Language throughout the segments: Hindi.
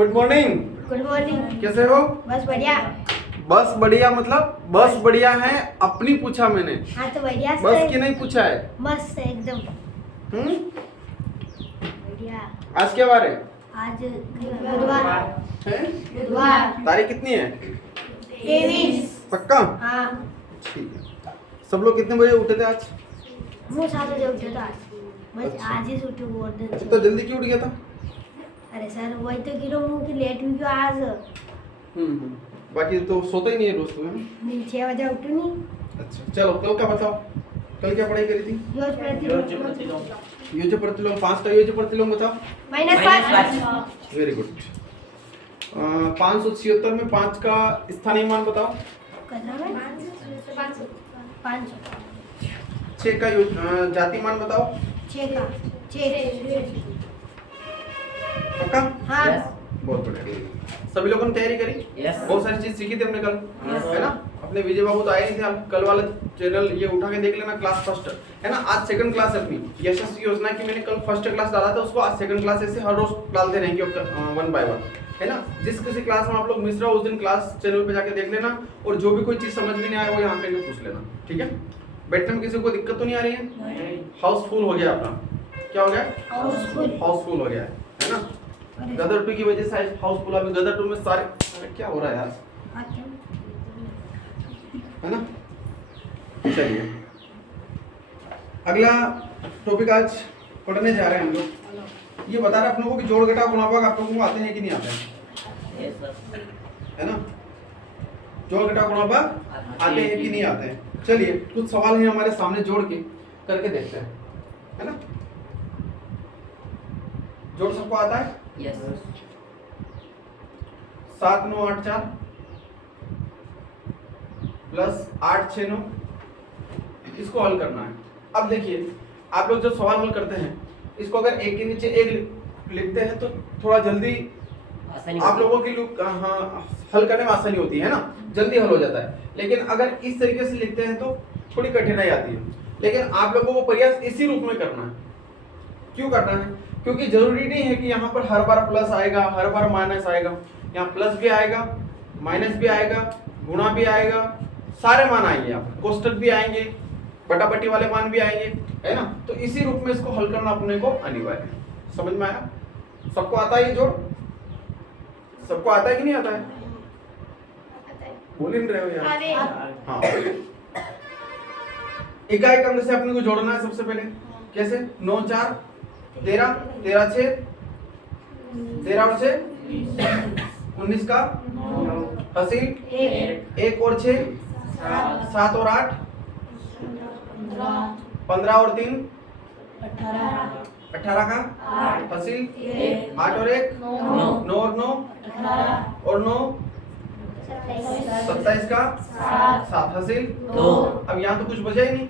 Good morning. Good morning. कैसे हो? बस बढ़िया। बस बढ़िया मतलब बस बढ़िया है अपनी पूछा मैंने। हाँ तो बढ़िया से बस की नहीं पूछा है। मस्त है एकदम हम्म। बढ़िया। आज क्या बार है? आज बुधवार हैं? बुधवार तारीख कितनी है? 23। पक्का? हाँ ठीक है। सब लोग कितने बजे उठे थे आज? मैं 7 बजे उठा था आज। बस अच्छा। आज ही उठे बहुत दिन से। तो जल्दी क्यों उठ गया था? अरे सर वही तो गिरो मुँह की लेट हुई क्यों आज। बाकी तो सोता ही नहीं है रोज तुम्हें। नहीं 6 बजे उठी नहीं। अच्छा चलो कल का बताओ। कल क्या पढ़ाई करी थी? योज प्रतिलोम योज प्रतिलोम 5 का योज प्रतिलोम बताओ। -5। Very good. 576 में 5 का स्थानीय मान बताओ। कितना में 500। 6 का जाति मान बताओ। 6 का 6। पक्का? हाँ बहुत बढ़िया। सभी लोगों ने तैयारी करी? Yes. बहुत सारी चीज सीखी थी हमने कल। Yes. है ना? अपने विजय बाबू तो आए नहीं थे। आप कल वाला चैनल ये उठा के देख लेना क्लास फर्स्ट है ना। आज सेकंड क्लास है अपनी यशस्वी योजना की। मैंने कल फर्स्ट क्लास डाला था उसको आज सेकंड क्लास ऐसे हर रोज डालते रहेंगे 1 बाय 1 है ना। जिस किसी क्लास में आप लोग मिस रहे हो उस दिन क्लास चैनल पे जाके देख लेना और जो भी कोई चीज समझ में नहीं आया वो यहाँ पे पूछ लेना। ठीक है? बैठने में किसी को दिक्कत तो नहीं आ रही है? हाउसफुल हो गया अपना। क्या हो गया? हाउसफुल हो गया है ना। गदर 2 की वजह से हाउसफुल। अभी गदर 2 में सारे अरे क्या हो रहा है यार? है ना। चलिए अगला टॉपिक आज पढ़ने जा रहे हैं हम लोग। ये बता रहे अपने को कि जोड़ घटाव गुणा भाग आप लोगों को आते हैं कि नहीं आते हैं? है ना। जोड़ घटाव गुणा भाग आते हैं कि नहीं आते हैं? चलिए कुछ सवाल हैं हमारे सामने जोड़ के करके देखते हैं है ना। जोड़ सबको आता है? 7 9 8 4 प्लस 8 6 9 इसको हल करना है। अब देखिए आप लोग जब सवाल हल करते हैं इसको अगर एक के नीचे एक लिखते हैं तो थोड़ा जल्दी आप लोगों की हल करने में आसानी होती है ना। जल्दी हल हो जाता है। लेकिन अगर इस तरीके से लिखते हैं तो थोड़ी कठिनाई आती है। लेकिन आप लोगों को प्रयास इसी रूप में करना है। क्यों करना है? क्योंकि जरूरी नहीं है कि यहाँ पर हर बार प्लस आएगा हर बार माइनस आएगा। यहाँ प्लस भी आएगा माइनस भी आएगा गुणा भी आएगा सारे मान आएंगे। यहाँ पर कोष्टक भी आएंगे बटाबटी वाले मान भी आएंगे है ना। तो इसी रूप में इसको हल करना अपने को अनिवार्य है। समझ में आया? सबको आता है ये जोड़? सबको आता है कि नहीं आता है? बोल ही नहीं रहे हो यार। हाँ इकाई अंक से अपने को जोड़ना है सबसे पहले। कैसे? 9 4 13 13 6 13 और 6 19 का हसील 1 और 6 7 और 8 15 और 3 18 का हसील 8 और 1 9 और 9 और 9 27 का 7 हसील 2। अब यहाँ तो कुछ बचा ही नहीं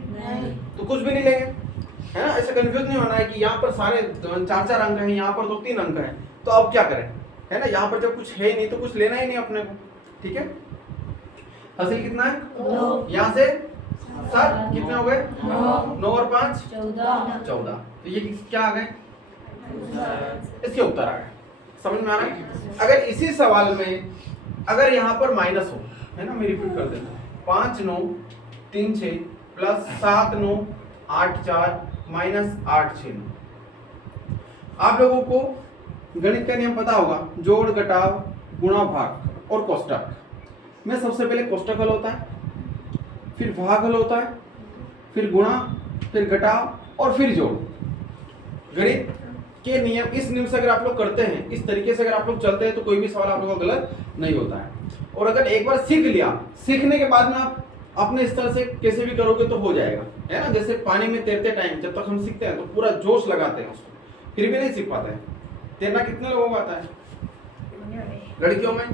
तो कुछ भी नहीं लेंगे है ना। ऐसे कंफ्यूज नहीं होना है कि यहाँ पर सारे 4 अंक हैं यहाँ पर तो 3 अंक हैं तो अब क्या करें है ना। यहाँ पर जब कुछ है ही नहीं तो कुछ लेना ही नहीं अपने को। ठीक है? हसील कितना है? 2। यहाँ से 7 कितने हो गए? 9 और 5 14। तो ये क्या आ गए? इसके उत्तर आ गए। समझ में आ रहा है? अगर इसी सवाल में अगर यहाँ पर माइनस हो है ना। मैं रिपीट कर देता हूँ 5 9 3 6 प्लस 7 9 8 4 माइनस 8 6 9। आप लोगों को गणित का नियम पता होगा जोड़ घटाव गुणा भाग और कोष्टक में सबसे पहले कोष्टक हल होता है फिर भाग हल होता है फिर गुणा फिर घटाव और फिर जोड़। गणित के नियम इस नियम से अगर आप लोग करते हैं इस तरीके से अगर आप लोग चलते हैं तो कोई भी सवाल आप लोगों का गलत नहीं होता है। और अगर एक बार सीख लिया सीखने के बाद में आप अपने स्तर से कैसे भी करोगे तो हो जाएगा है ना। जैसे पानी में तैरते टाइम जब तक हम सीखते हैं तो पूरा जोश लगाते हैं उसको फिर भी नहीं सीख पाते हैं। तैरना कितने लोगों को आता है? लड़कियों में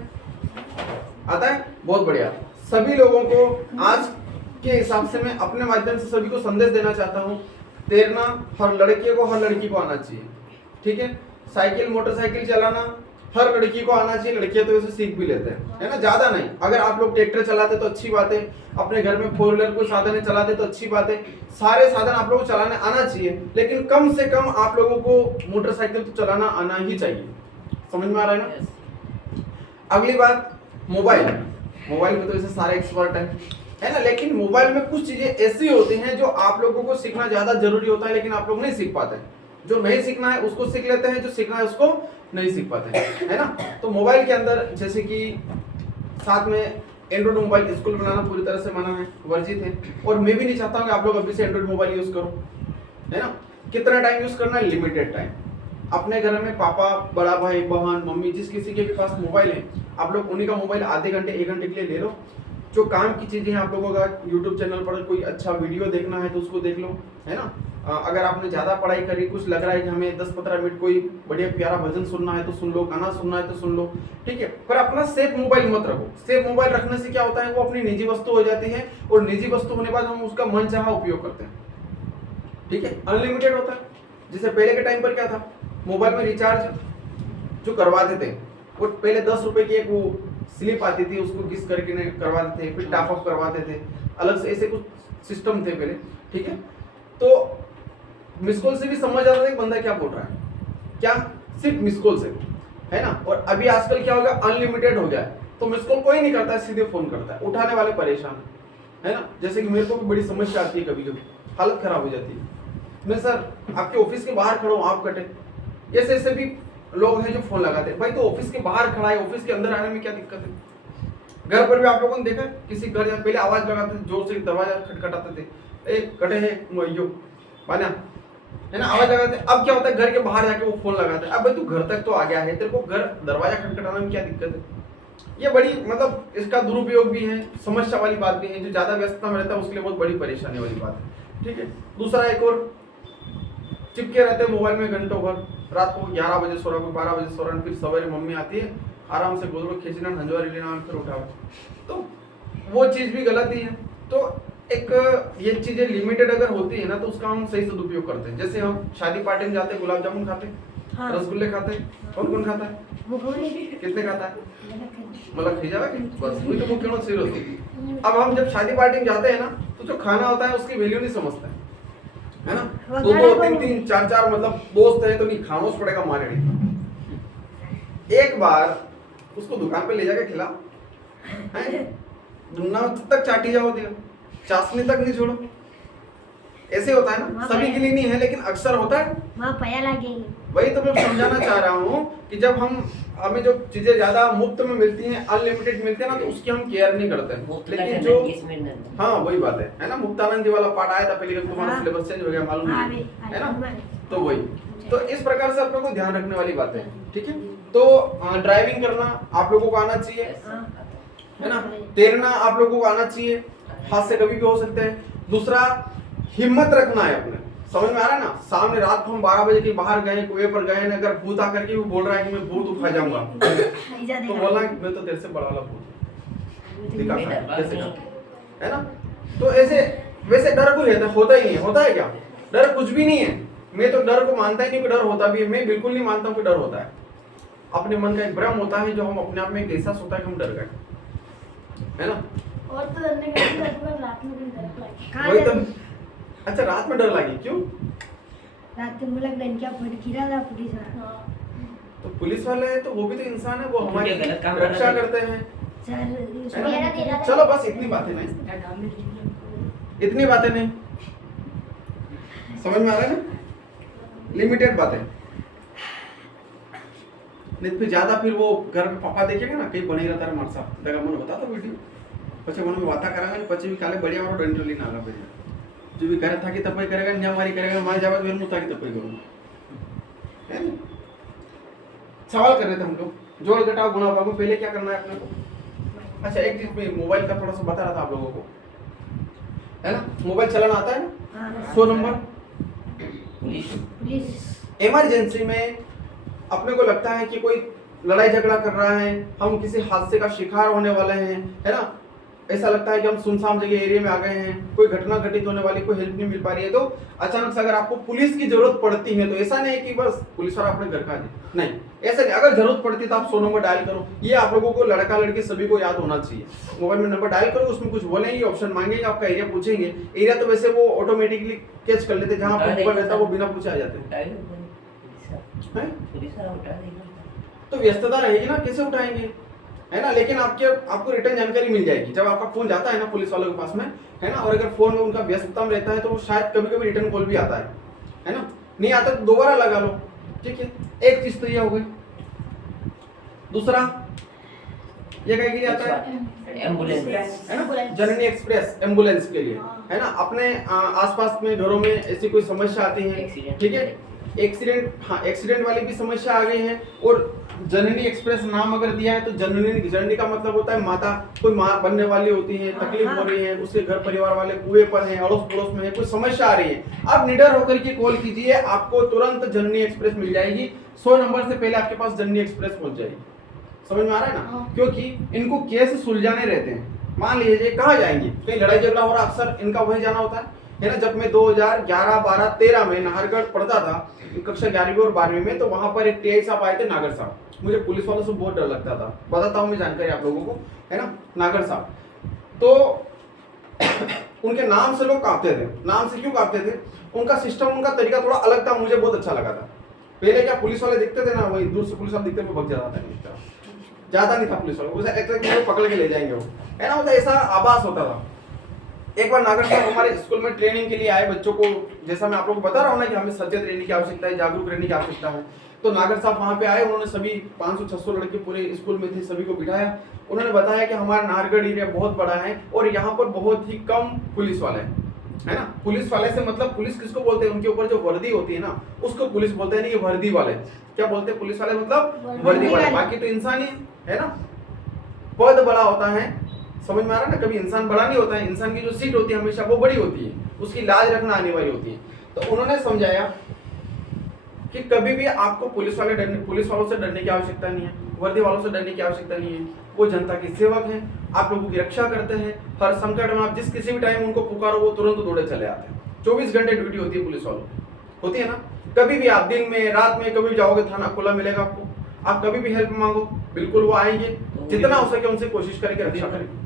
आता है? बहुत बढ़िया। सभी लोगों को आज के हिसाब से मैं अपने माध्यम से सभी को संदेश देना चाहता हूँ तैरना हर लड़के को हर लड़की को आना चाहिए। ठीक है? साइकिल मोटरसाइकिल चलाना हर लड़की को आना चाहिए। लड़कियां तो इसे सीख भी लेते हैं है ना। ज्यादा नहीं। अगर आप लोग ट्रैक्टर चलाते तो अच्छी बात है। अपने घर में 4 व्हीलर कोई साधन चलाते तो अच्छी बात है। सारे साधन आप लोगों को चलाने आना चाहिए लेकिन कम से कम आप लोगों को मोटरसाइकिल तो चलाना आना ही चाहिए। समझ में आ रहा है ना? अगली बात, मोबाइल में तो ऐसे सारे एक्सपर्ट है ना, लेकिन मोबाइल में कुछ चीजें ऐसी होती हैं जो आप लोगों को सीखना ज्यादा जरूरी होता है, लेकिन आप लोग नहीं सीख पाते। जो नहीं सीखना है उसको सीख लेते हैं, जो सीखना है उसको नहीं सीख पाते, है ना। तो मोबाइल के अंदर जैसे कि साथ में एंड्रॉइड मोबाइल स्कूल बनाना पूरी तरह से मना है, वर्जित है, और मैं भी नहीं चाहता हूँ कि आप लोग अभी से एंड्रॉइड मोबाइल यूज करो, है ना। कितना टाइम यूज करना है, लिमिटेड टाइम। अपने घर में पापा, बड़ा भाई, बहन, मम्मी, जिस किसी के भी पास मोबाइल है, आप लोग उन्हीं का मोबाइल आधे घंटे 1 घंटे के लिए ले लो। जो काम की चीजें हैं, आप लोगों का यूट्यूब चैनल पर कोई अच्छा वीडियो देखना है तो उसको देख लो, है ना। अगर आपने ज्यादा पढ़ाई करी, कुछ लग रहा है कि हमें 10-15 मिनट कोई बढ़िया प्यारा भजन सुनना है तो सुन लो, गाना सुनना है तो सुन लो, ठीक है। पर अपना सेफ मोबाइल मत रखो। सेफ मोबाइल रखने से क्या होता है, वो अपनी निजी वस्तु हो जाती है, और निजी वस्तु होने के बाद हम उसका मनचाहा उपयोग करते हैं, ठीक है। अनलिमिटेड होता है। जैसे पहले के टाइम पर क्या था, मोबाइल में रिचार्ज जो करवाते थे वो पहले 10 रुपए की एक वो स्लिप आती थी, उसको घिस करके करवाते थे, फिर टॉप अप करवाते थे, अलग से ऐसे कुछ सिस्टम थे पहले, ठीक है। तो मिस कॉल से भी समझ आता था कि बंदा क्या बोल रहा है, क्या सिर्फ मिस कॉल से, है ना। और अभी आजकल क्या हो गया, अनलिमिटेड हो गया है, तो मिस कॉल कोई नहीं करता है, सीधे फोन करता है, उठाने वाले परेशान है ना। जैसे कि मेरे को भी बड़ी समस्या आती है, कभी कभी हालत खराब हो जाती है, मैं सर आपके ऑफिस के बाहर खड़ा हूँ, आप कटे। ऐसे ऐसे भी लोग हैं जो फोन लगाते हैं, भाई तो ऑफिस के बाहर खड़ा है, ऑफिस के अंदर आने में क्या दिक्कत है। घर पर भी आप लोगों ने देखा, किसी घर या पहले आवाज लगाते थे, जोर से दरवाजा खटखटाते थे, ए कटे है मोयो बाना, है ना, आवाज लगाते। अब क्या होता है, घर के बाहर जाके वो फोन लगाते हैं। अब भाई तू घर तक तो आ गया है, तेरे को घर दरवाजा खटखटाने में क्या दिक्कत है। ये बड़ी मतलब इसका दुरुपयोग भी है, समस्या वाली बात भी है। जो ज्यादा व्यस्तता में रहता है उसके लिए बहुत बड़ी परेशानी वाली बात है, ठीक है। दूसरा एक और, चिपके रहते हैं मोबाइल में घंटों भर, रात को 11 बजे सो रहा, कोई 12 बजे सो रहा, फिर सवेरे मम्मी आती है, आराम से गोद में खींचना, हंजवारी लेना, फिर उठाओ, तो वो चीज भी गलत ही है। तो एक ये चीजें लिमिटेड अगर होती है ना, तो उसका हम सही सदुपयोग करते हैं। जैसे हम शादी पार्टी में जाते हैं, गुलाब जामुन खाते हैं, हाँ। रसगुल्ले खाते हैं, कौन कौन खाता है, कितने खाता है, मतलब खी जावा बस, वही तो मुख्य सीर होती है। अब हम जब शादी पार्टी में जाते हैं ना, तो जो खाना होता है उसकी वैल्यू नहीं समझते है ना। 2-2, 3-3, 4-4 मतलब दोस्त है तो नहीं, खामोश पड़ेगा मारे नहीं। एक बार उसको दुकान पे ले जाके खिला, दुन्ना तक चाटी जाओ दिया, चाशनी तक नहीं छोड़ो। ऐसे होता है ना, सभी के लिए नहीं है लेकिन अक्सर होता है। वही तो मैं समझाना चाह रहा हूँ कि जब हमें जो चीजें ज्यादा मुफ्त में मिलती हैं, अनलिमिटेड मिलती है ना, तो उसकी हम केयर नहीं करते हैं। लेकिन जो हाँ वही बात है ना, मुक्तानंद जी वाला पार्ट आया था पहले, तुम्हारा सिलेबस चेंज हो गया मालूम है ना। तो वही, तो इस प्रकार से आप लोगों को ध्यान रखने वाली बातें हैं, ठीक है। तो ड्राइविंग करना आप लोगों को आना चाहिए, है ना। तैरना आप लोगों को आना चाहिए, हाथ से कभी भी हो सकते हैं। दूसरा, हिम्मत रखना है अपने, समझ में आ रहा है ना। सामने रात को हम 12 बजे के बाहर गए, कुएं पर गए, अगर भूत आकर के भी बोल रहा है कि मैं भूत उठा जाऊंगा, तो बोलना मैं तो तेरे से बड़ा वाला भूत दिखा जैसे, है ना। तो ऐसे वैसे डर कोई होता ही नहीं, होता है क्या, डर कुछ भी नहीं है। मैं तो डर को मानता ही नहीं कि डर होता भी है, मैं बिल्कुल नहीं मानता हूँ कि डर होता है। अपने मन का एक भ्रम होता है जो हम अपने आप में एक एहसास होता है कि हम डर गए, है ना। और तो डरने का रात में भी डर लगे। वही तो, अच्छा रात में डर लगी क्यों? रात में मुझे लड़कियां फटकी रहा था पुलिस वाला, तो पुलिस वाले हैं तो वो भी तो इंसान है, वो हमारी रक्षा करते हैं। चलो बस इतनी बातें नहीं, इतनी बातें नहीं, समझ में आ रहा है ना, लिमिटेड बातें। नहीं फिर ज्यादा फिर वो घर में पापा देखेंगे ना, कहीं बने रहता है हमारे साथ, देखा मैंने बता था वीडियो, પછી મને વાતા કરાંગે ને પછી કાલે બડિયા વાળો દંડો લઈને આગળ પડ્યા, जो भी करे थाकी तपई करेगा, न्या मारी करेगा, मारे जावा वेर मुता की तपई करूंगा, है ना। सवाल कर रहे थे हम लोग, जोड़ घटाव गुणा भाग में पहले क्या करना है अपने को। अच्छा एक चीज में मोबाइल का थोड़ा सा बता रहा था आप लोगों को, है ना। मोबाइल चलाना आता है ना, 100 नंबर पुलिस। इमरजेंसी में अपने को लगता है कि कोई लड़ाई झगड़ा कर रहा है, हम किसी हादसे का शिकार होने वाले हैं, है ना। ऐसा लगता है कि हम सुनसान जगह एरिया में आ गए हैं, कोई घटना घटित होने वाली, कोई हेल्प नहीं मिल पा रही है, तो अचानक से अगर आपको पुलिस की जरूरत पड़ती है, तो ऐसा नहीं है कि बस पुलिस वाला अपने घर का है, नहीं ऐसा नहीं। अगर जरूरत पड़ती है तो आप 100 नंबर डायल करो। ये आप लोगों को लड़का लड़की सभी को याद होना चाहिए। मोबाइल में नंबर डायल करो, उसमें कुछ बोलेंगे, ऑप्शन मांगेंगे, आपका एरिया पूछेंगे। एरिया तो वैसे वो ऑटोमेटिकली कैच कर लेते, जहाँ पर मोबाइल रहता है वो बिना पूछे आ जाते हैं। तो व्यस्तता रहेगी ना, कैसे उठाएंगे, है ना, लेकिन आपको रिटर्न जानकारी मिल जाएगी जब आपका फोन जाता है ना पुलिस वालों के पास में, है ना। और अगर फोन में उनका व्यस्तता में रहता है तो शायद कभी कभी रिटर्न कॉल भी आता है ना। नहीं आता तो दोबारा लगा लो, ठीक है। एक चीज तो ये हो गई। दूसरा ये कहीं के लिए आता है एम्बुलेंस, है ना, जननी एक्सप्रेस एम्बुलेंस के लिए, है ना। अपने आसपास में घरों में ऐसी कोई समस्या आती है, ठीक है, एक्सीडेंट, हाँ एक्सीडेंट वाली भी समस्या आ गई है। और जननी एक्सप्रेस नाम अगर दिया है तो जननी का मतलब होता है माता, कोई माँ बनने वाली होती है, तकलीफ हो रही है, उसके घर परिवार वाले कुएं पर हैं, अड़ोस पड़ोस में है, कोई समस्या आ रही है, आप निडर होकर के कॉल कीजिए, आपको तुरंत जननी एक्सप्रेस मिल जाएगी। 100 नंबर से पहले आपके पास जननी एक्सप्रेस पहुंच जाएगी। समझ में आ रहा है ना, क्योंकि इनको केस सुलझाने रहते हैं। मान लीजिए कहाँ जाएंगे, कहीं लड़ाई झगड़ा हो रहा, अक्सर इनका वहीं जाना होता है ना। जब मैं 2011, 12, 13 में नाहरगढ़ पढ़ता था, कक्षा 11वीं और 12वीं में, तो वहां पर एक टीआई साहब आए थे, नागर साहब। मुझे पुलिस वालों से बहुत डर लगता था, बताता हूँ मैं जानकारी आप लोगों को, है ना। नागर साहब तो उनके नाम से लोग कांपते थे। नाम से क्यों कांपते थे? उनका सिस्टम, उनका तरीका थोड़ा अलग था, मुझे बहुत अच्छा लगा था। पहले क्या पुलिस वाले दिखते थे ना, वही दूर से पुलिस वाले दिखते थे, भग जाता था, ज्यादा नहीं था पुलिस वाले, उसे लगता था कि पकड़ के ले जाएंगे वो, है ना, मतलब ऐसा आभास होता था। एक बार नागर साहब हमारे स्कूल में ट्रेनिंग के लिए आए बच्चों को, जैसा मैं आप लोगों को बता रहा हूँ ना कि हमें सचेत रहने की आवश्यकता है, जागरूक रहने की आवश्यकता है। तो नागर साहब वहाँ पे आए, उन्होंने सभी 500-600 लड़के पूरे स्कूल में थे, सभी को बिठाया। उन्होंने बताया कि हमारा नाहरगढ़ एरिया बहुत बड़ा है और यहाँ पर बहुत ही कम पुलिस वाले हैं, है ना। पुलिस वाले से मतलब पुलिस किसको बोलते हैं? उनके ऊपर जो वर्दी होती है ना, उसको पुलिस बोलते हैं, नहीं ये वर्दी वाले। क्या बोलते हैं पुलिस वाले? मतलब वर्दी वाले। बाकी तो इंसान ही है ना। पद बड़ा होता है, समझ में आ रहा है ना। कभी इंसान बड़ा नहीं होता है, इंसान की जो सीट होती है हमेशा वो बड़ी होती है, उसकी लाज रखना अनिवार्य होती है। तो उन्होंने समझाया कि कभी भी आपको पुलिस वालों से डरने की आवश्यकता नहीं है, वर्दी वालों से डरने की आवश्यकता नहीं है। वो जनता के सेवक हैं, आप लोगों की रक्षा करते हैं। हर संकट में आप जिस किसी भी टाइम उनको पुकारो, वो तुरंत दौड़े चले आते हैं। 24 घंटे ड्यूटी होती है पुलिस वालों की, होती है ना। कभी भी आप दिन में, रात में, कभी भी जाओगे, थाना खुला मिलेगा आपको। आप कभी भी हेल्प मांगो, बिल्कुल वो आएंगे, जितना हो सके उनसे कोशिश करके रक्षा करेंगे।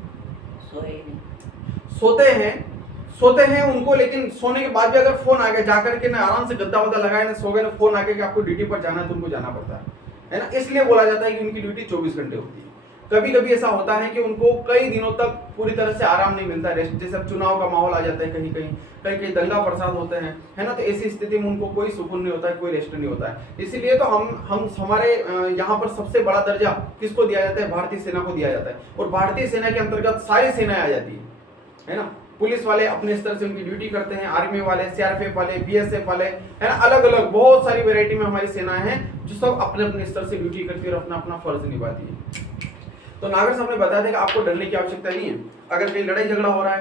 सोते हैं उनको, लेकिन सोने के बाद भी अगर फोन आ गया, जाकर के ना आराम से गद्दा वद्दा लगाए ना सो गए ना, फोन आ गया कि आपको ड्यूटी पर जाना है तो उनको जाना पड़ता है ना। इसलिए बोला जाता है कि उनकी ड्यूटी 24 घंटे होती है। कभी कभी ऐसा होता है कि उनको कई दिनों तक पूरी तरह से आराम नहीं मिलता, रेस्ट। जैसे अब चुनाव का माहौल आ जाता है, कहीं दंगा फसाद होते हैं, है ना। तो ऐसी स्थिति में उनको कोई सुकून नहीं होता है, कोई रेस्ट नहीं होता है। इसीलिए तो हम हमारे यहाँ पर सबसे बड़ा दर्जा किसको दिया जाता है? भारतीय सेना को दिया जाता है। और भारतीय सेना के अंतर्गत सारी सेनाएं आ जाती है ना। पुलिस वाले अपने स्तर से उनकी ड्यूटी करते हैं, आर्मी वाले, सीआरपीएफ वाले, बीएसएफ वाले, है ना। अलग अलग बहुत सारी वैरायटी में हमारी सेनाएं हैं जो सब अपने अपने स्तर से ड्यूटी करती है और अपना अपना फर्ज निभाती है। तो नागर साहब ने बताया था कि आपको डरने की आवश्यकता नहीं है। अगर कहीं लड़ाई झगड़ा हो रहा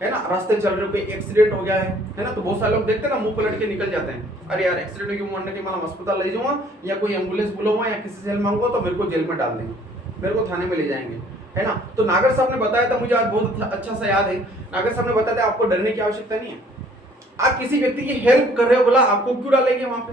है ना, रास्ते चल रहे हो, कोई एक्सीडेंट हो गया है ना, तो बहुत सारे लोग देखते हैं ना, मुंह पलट के निकल जाते हैं, अरे यार एक्सीडेंट हो गया, मरने के मालूम अस्पताल ले जाऊंगा, या कोई एम्बुलेंस बुलाऊंगा, या किसी से हेल्प मांगूंगा तो मेरे को जेल में डाल देंगे, मेरे को थाने में ले जाएंगे, है ना। तो नागर साहब ने बताया था, मुझे आज बहुत अच्छा सा याद है, नागर साहब ने बताया था आपको डरने की आवश्यकता नहीं है। आप किसी व्यक्ति की हेल्प कर रहे हो, बोला आपको क्यों डालेंगे वहां पे,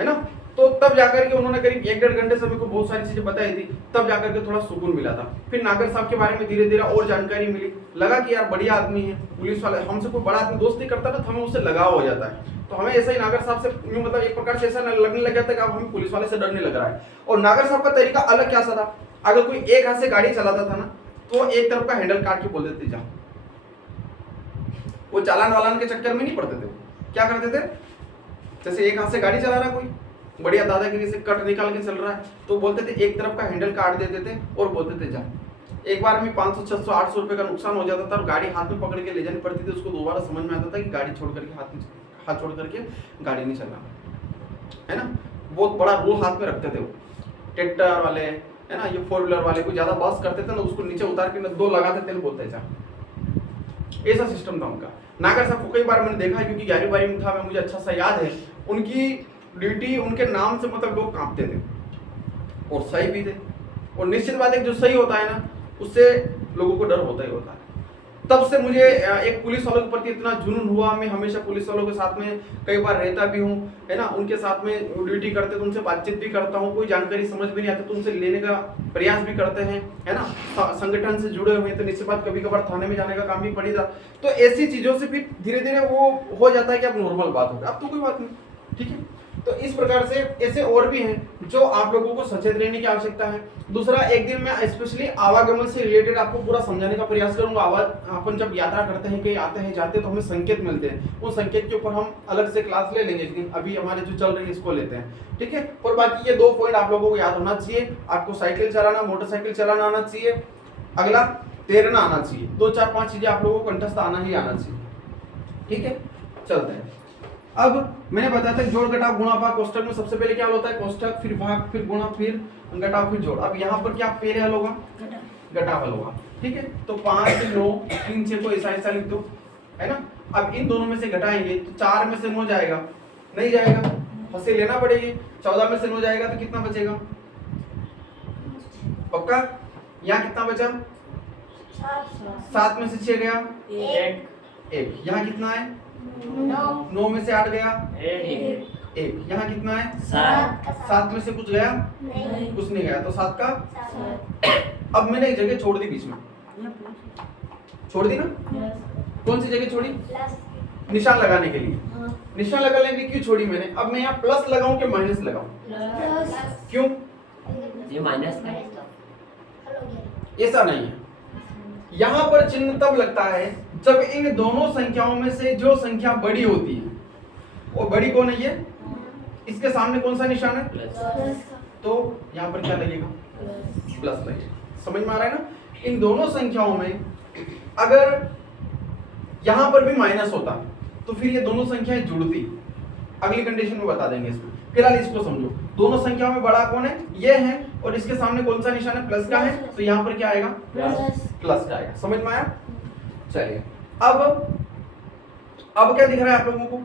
है ना। तो तब जाकर के उन्होंने करीब 1-1.5 घंटे से मेरे को बहुत सारी चीजें बताई थी, तब जाकर के थोड़ा सुकून मिला था। फिर नागर साहब के बारे में धीरे धीरे और जानकारी मिली, लगा कि यार बढ़िया आदमी है, पुलिस वाले, हमसे कोई बड़ा आदमी दोस्ती करता ना तो हमें उससे लगाव हो जाता है। तो हमें ऐसा ही नागर साहब से मतलब एक प्रकार से ऐसा लगने लग जाता है कि अब हमें पुलिस वाले से डरने लग रहा है। और नागर साहब का तरीका अलग क्या सा था, अगर कोई एक हाथ से गाड़ी चलाता था ना, तो एक तरफ का हैंडल काट के बोल देते जा। वो चालान वालान के चक्कर में नहीं पड़ते थे। क्या करते थे, जैसे एक हाथ से गाड़ी चला रहा कोई बढ़िया दादागिरी से कट निकाल के चल रहा है, तो बोलते थे एक तरफ का हैंडल काट देते थे और बोलते थे जा। एक बार में 500, 600, 800 रुपए का नुकसान हो जाता था और गाड़ी हाथ में पकड़ के ले जानी पड़ती थी। उसको दोबारा समझ में आता था कि गाड़ी छोड़ करके हाथ छोड़ करके गाड़ी नहीं चलना, है ना। बहुत बड़ा रूल हाथ में रखते थे वो। ट्रैक्टर वाले, है ना, ये 4 व्हीलर वाले को ज्यादा बस करते थे ना, उसको नीचे उतार के 2 लगाते थे, बोलते जा। ऐसा सिस्टम था उनका। नागर साहब को कई बार मैंने देखा, क्योंकि 11वीं 12वीं में था मैं, मुझे अच्छा सा याद है। उनकी ड्यूटी, उनके नाम से मतलब लोग कांपते थे और सही भी थे। और निश्चित बात है जो सही होता है ना, उससे लोगों को डर होता ही होता है। तब से मुझे एक पुलिस वालों के प्रति इतना जुनून हुआ। मैं हमेशा पुलिस वालों के साथ में कई बार रहता भी हूँ, है ना। उनके साथ में ड्यूटी करते तो उनसे बातचीत भी करता हूँ, कोई जानकारी समझ में नहीं आती तो उनसे लेने का प्रयास भी करते हैं, है ना। संगठन से जुड़े हुए तो निश्चित बात कभी कभार थाने में जाने का काम भी पड़ी था। तो ऐसी चीजों से फिर धीरे धीरे वो हो जाता है कि अब नॉर्मल बात हो गई, अब तो कोई बात नहीं, ठीक है। तो इस प्रकार से ऐसे और भी हैं जो आप लोगों को सचेत रहने की आवश्यकता है। दूसरा, एक दिन मैं स्पेशली आवागमन से रिलेटेड आपको पूरा समझाने का प्रयास करूंगा। अपन जब यात्रा करते हैं, कहीं आते हैं जाते हैं, तो हमें संकेत मिलते हैं, उन संकेत के ऊपर हम अलग से क्लास ले लेंगे, लेकिन अभी हमारे जो चल रही है इसको लेते हैं, ठीक है। और बाकी ये 2 पॉइंट आप लोगों को याद होना चाहिए। आपको साइकिल चलाना, मोटरसाइकिल चलाना आना चाहिए। अगला, तैरना आना चाहिए। 2 4 5 चीजें आप लोगों को कंठस्थ आना ही आना चाहिए, ठीक है। चलते हैं। अब मैंने बताया था जोड़ घटाव गुणा भाग कोष्ठक में सबसे पहले क्या होता है, कोष्ठक, फिर भाग, फिर गुणा, फिर घटाव, फिर जोड़। अब यहाँ पर क्या पहले हल होगा, घटाव हल होगा, ठीक है। तो 5 9 3 6 को ऐसा ऐसा लिख दो, है ना। अब इन दोनों में से घटाएंगे तो 4 में से 9 जाएगा, नहीं जाएगा, फंसे लेना पड़ेगी। 14 में से 9 जाएगा तो कितना बचेगा, पक्का। यहाँ कितना बचा, 7 में से 6 गया, 1। यहाँ कितना है, 9 में से 8 गया, 1। यहाँ कितना है, 7 में से कुछ गया, कुछ नहीं गया, तो 7 का। अब मैंने एक जगह छोड़ दी, बीच में छोड़ दी ना। कौन सी जगह छोड़ी, निशान लगाने के लिए। निशान लगाने के लिए क्यों छोड़ी मैंने। अब मैं यहाँ प्लस लगाऊं कि माइनस लगाऊं, क्यों, ये माइनस का ऐसा नहीं है। यहाँ पर चिन्ह तब लगता है जब इन दोनों संख्याओं में से जो संख्या बड़ी होती है, वो बड़ी कौन है, ये, इसके सामने कौन सा निशान है, प्लस। तो यहाँ पर क्या लगेगा, प्लस लगेगा। समझ में आ रहा है ना। इन दोनों संख्याओं में अगर यहाँ पर भी माइनस होता तो फिर ये दोनों संख्याएं जुड़ती। अगली कंडीशन में बता देंगे इसमें, फिलहाल इसको समझो। दोनों संख्याओं में बड़ा कौन है, ये है, और इसके सामने कौन सा निशान है, प्लस का है, तो यहाँ पर क्या आएगा, प्लस का आएगा। समझ में आया। चलिए, अब क्या दिख रहा है आप लोगों को,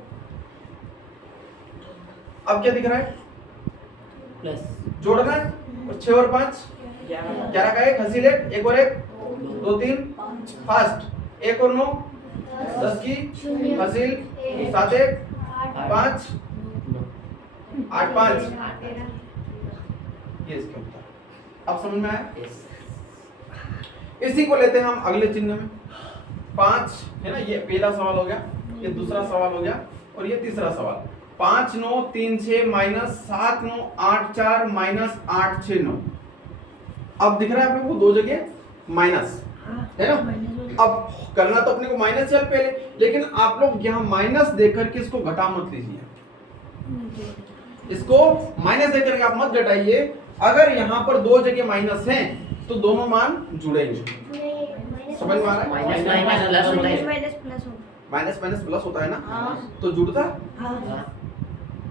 अब क्या दिख रहा है, प्लस जोड़ना है। और 6 और 5 11 का 1, हसील 1 और 1 2 3 फास्ट, 1 और 9 10 की हसील 7 1 5 8 5, ये इसके उत्तर। अब समझ में आया। इसी को लेते हैं हम अगले चिन्ह में। 5 है ना, ये पहला सवाल हो गया, ये दूसरा सवाल हो गया, और ये तीसरा सवाल। 5 9 3 6 माइनस 7 9 8 4 माइनस 8 6 9। अब दिख रहा है आप लोगों को 2 जगह माइनस, है ना। अब करना तो अपने को माइनस चल पहले, लेकिन आप लोग यहाँ माइनस देकर के इसको घटा मत लीजिए, इसको माइनस देकर के आप मत घटाइए। अगर यहाँ पर 2 जगह माइनस हैं तो दोनों मान जुड़ेंगे। समझ में आ रहा है, माइनस माइनस प्लस होता है, माइनस माइनस प्लस होता है ना, तो जुड़ता,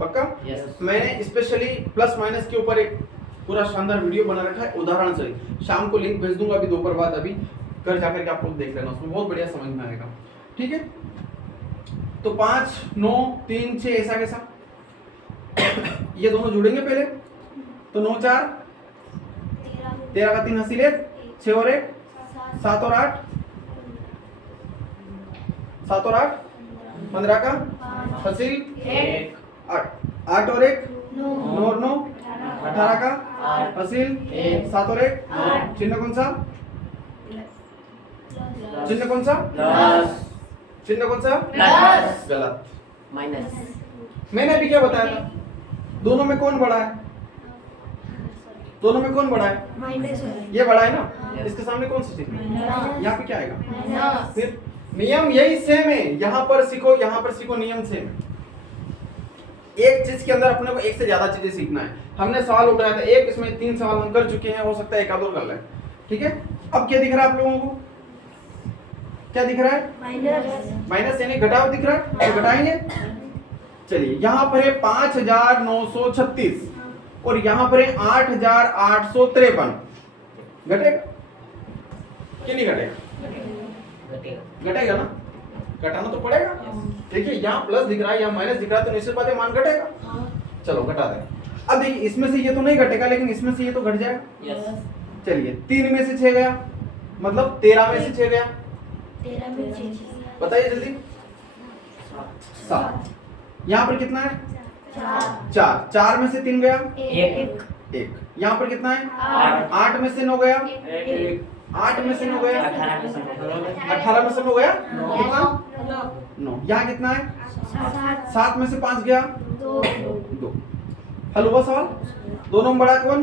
पक्का। मैंने स्पेशली प्लस माइनस के ऊपर एक पूरा शानदार वीडियो बना रखा है उदाहरण से, शाम को लिंक भेज दूंगा, अभी दोपहर बाद, अभी घर जाकर के आप लोग देख लेना, उसमें बहुत बढ़िया समझ में आएगा, ठीक है। तो 5 9 3 6 ऐसा कैसा, ये दोनों जुड़ेंगे पहले, तो 9 4 13 का 3 हसील 1 6 और 1 7 और 8 7 और 8 15 का हसील 8 और 1 9 और 9 18 का हसील 7 और 1 चिन्ह कौन सा, चिन्ह कौन सा, चिन्ह कौन सा, गलत, माइनस। मैंने अभी क्या बताया था, दोनों में कौन बड़ा है, दोनों में कौन बड़ा है, माइनस ये बड़ा है ना, इसके सामने कौन सी चीज, यहाँ पे क्या आएगा, फिर नियम यही सेम है, यहाँ पर सीखो, यहाँ पर सीखो, नियम सेम है। एक चीज के अंदर अपने को एक से ज्यादा चीजें सीखना है। हमने सवाल उठाया था एक, इसमें 3 सवाल हम कर चुके हैं, हो सकता है एक आध और कर लें, ठीक है। अब क्या दिख रहा है आप लोगों को, क्या दिख रहा है, माइनस यानी घटाव दिख रहा है, तो घटाएंगे। चलिए, यहाँ पर है 5936 और यहाँ पर है 8853, घटेगा कि नहीं घटेगा, घटेगा ना, घटाना तो पड़ेगा। देखिए यहाँ प्लस दिख रहा है, यहाँ माइनस दिख रहा है, तो निश्चित बात है मान घटेगा। चलो घटा दें। अब देखिए इसमें से ये तो नहीं घटेगा, लेकिन इसमें से ये तो घट जाएगा। चलिए 3 में से 6 गया, मतलब 13 में से 6 गया, 13 में 6, बताइए जल्दी, 7। यहाँ पर कितना है, 4 4 में से 3 गया, 1। यहाँ पर कितना है, 8 में से 9 गया, 8 में से 9 गया, 18 में से 9 गया, कितना, 9। यहाँ कितना है, 7 में से 5 गया, 2। हल हुआ सवाल? दोनों बड़ा कौन?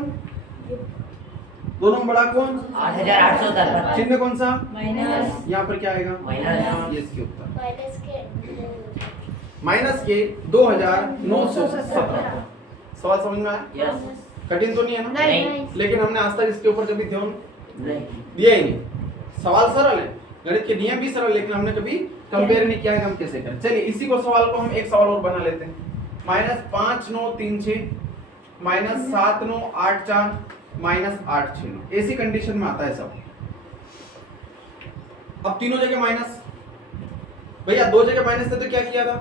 दोनों बड़ा कौन? 8870 चिन्ह कौन सा? माइनस यहाँ पर क्या आएगा? माइनस ये इसके उत्तर माइनस के 2917। सवाल समझ में आया? यस कठिन तो नहीं है ना? नहीं लेकिन हमने आज तक इसके ऊपर कभी ध्यान नहीं दिया ही नहीं। सवाल सरल है, गणित के नियम भी सरल, लेकिन हमने कभी कंपेयर नहीं किया है कि हम कैसे करें। चलिए इसी को सवाल को हम एक सवाल और बना लेते हैं। -5936 -7984 -869 ऐसी कंडीशन में आता है सब। अब तीनों जगह माइनस, भैया दो जगह माइनस थे तो क्या किया था?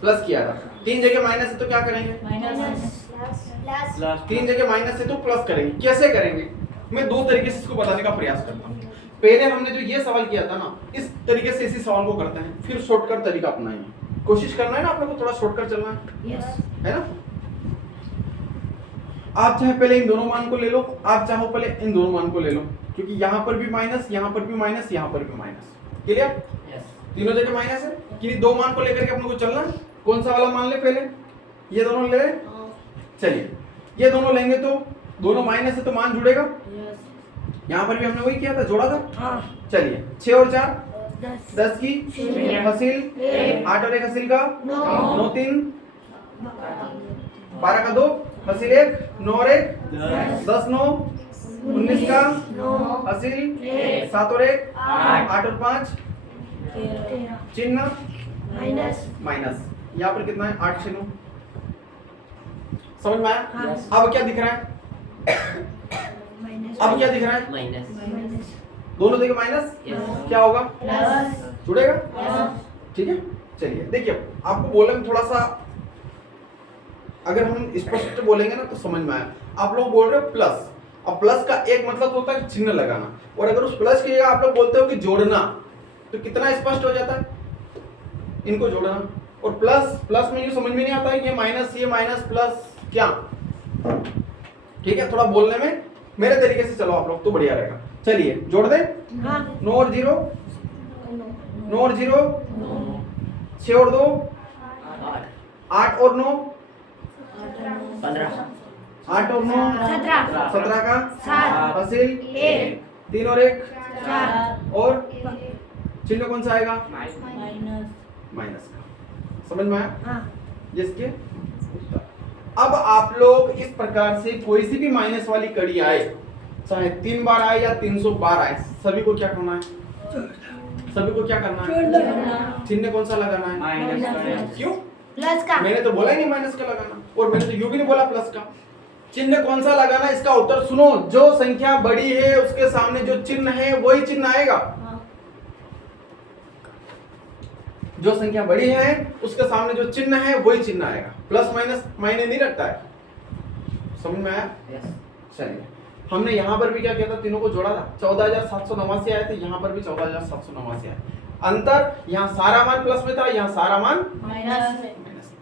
प्लस किया था। तीन जगह माइनस है तो क्या करेंगे? तीन जगह माइनस है तो प्लस करेंगे। कैसे करेंगे? मैं दो तरीके से इसको बताने का प्रयास करता हूँ। पहले हमने जो ये सवाल किया था ना, इस तरीके से इसी सवाल को करते हैं, फिर शॉर्टकट तरीका अपनाएंगे। कोशिश करना है ना आप लोगों को, थोड़ा शॉर्टकट चलना है ना? आप चाहे पहले इन दोनों मान को ले लो, आप चाहो पहले इन दोनों मान को ले लो, क्योंकि यहाँ पर भी माइनस, यहाँ पर भी माइनस, यहाँ पर भी माइनस। क्लियर? यस तीनों जगह माइनस है कि दो मान को लेकर के अपने को चलना है। कौन सा वाला मान ले पहले? ये दोनों ले। चलिए ये दोनों लेंगे तो दोनों माइनस है तो मान जुड़ेगा। यहाँ पर भी हमने वही किया था, जोड़ा था। चलिए 6 और 4 10 की हसील 8 और 1 हसील का 9 3 12 का 2 हसील 1 9 और 1 10 9 19 का हसील 7 और 1 8 और 5 चिन्ह माइनस। यहाँ पर कितना है? 8 6 9। समझ में आया? हाँ। अब क्या दिख रहा है? अब क्या दिख रहा है? माइनस दोनों जगह माइनस। Yes. क्या होगा? जुड़ेगा। ठीक है, चलिए देखिए आपको बोलने में थोड़ा सा, अगर हम स्पष्ट बोलेंगे ना तो समझ में आया। आप लोग बोल रहे हो प्लस। अब प्लस का एक मतलब होता है चिन्ह लगाना, और अगर उस प्लस की जगह आप लोग बोलते हो कि जोड़ना, तो कितना स्पष्ट हो जाता है? इनको जोड़ना। और प्लस प्लस में ये समझ में नहीं आता है कि ये माइनस प्लस क्या। ठीक है, थोड़ा बोलने में मेरे तरीके से चलो आप लोग तो बढ़िया रहेगा। चलिए जोड़ दे। 9 और 0 9 और 0 6 और 2 8 और 9 15 8 और 9 17 का 7 हसील 3 और 1 4 और चिन्ह कौन सा आएगा? माइनस का। समझ में आया? जिसके उत्तर। अब आप लोग इस प्रकार से कोई सी भी माइनस वाली कड़ी आए, चाहे 3 बार आए या 300 बार आए, सभी को क्या करना है? सभी को क्या करना है? चिन्ह कौन सा लगाना है? माइनस। क्यों? प्लस का। मैंने तो बोला ही नहीं माइनस का लगाना, और मैंने तो यूं भी नहीं बोला प्लस का। चिन्ह कौन सा लगाना, इसका उत्तर सुनो। जो संख्या बड़ी है उसके सामने जो चिन्ह है वही चिन्ह आएगा। जो संख्या बड़ी है उसके सामने जो चिन्ह है वही चिन्ह आएगा। प्लस माइनस मायने नहीं रखता है। समझ में आया? यस चलिए हमने यहाँ पर भी क्या किया था? तीनों को जोड़ा था। 14,789 आए थे, यहाँ पर भी 14,789 आए। अंतर यहाँ सारा मान प्लस में था, यहाँ सारा मान माइनस। माइनस।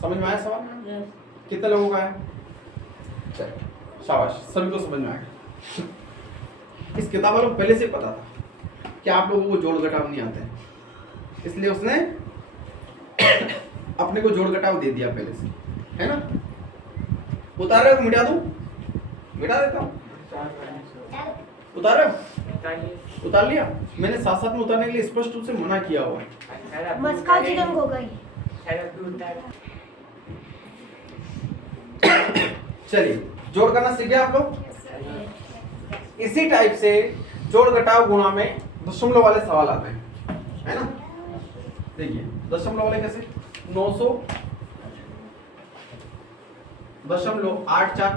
समझ में आया सवाल? कितने लोगों का है? चलिए शाबाश, सभी को समझ में आया। इस किताब वालों को पहले से पता था कि आप लोगों को जोड़ घटाव नहीं आते, इसलिए उसने अपने को जोड़ घटाव दे दिया पहले से, है ना? उतार रहे हो? मिटा दूं? मिटा देता हूं। उतार रहे हो? उतार लिया? मैंने साथ साथ में उतारने के लिए स्पष्ट रूप से मना किया हुआ है। मस्काओ चिकन हो गई। चलिए जोड़ करना सीख गए आप लोग। इसी टाइप से जोड़ घटाव गुणा में दशमलव वाले सवाल आते हैं, है ना? देखिए दशमलव वाले कैसे? 900 दशमलव 84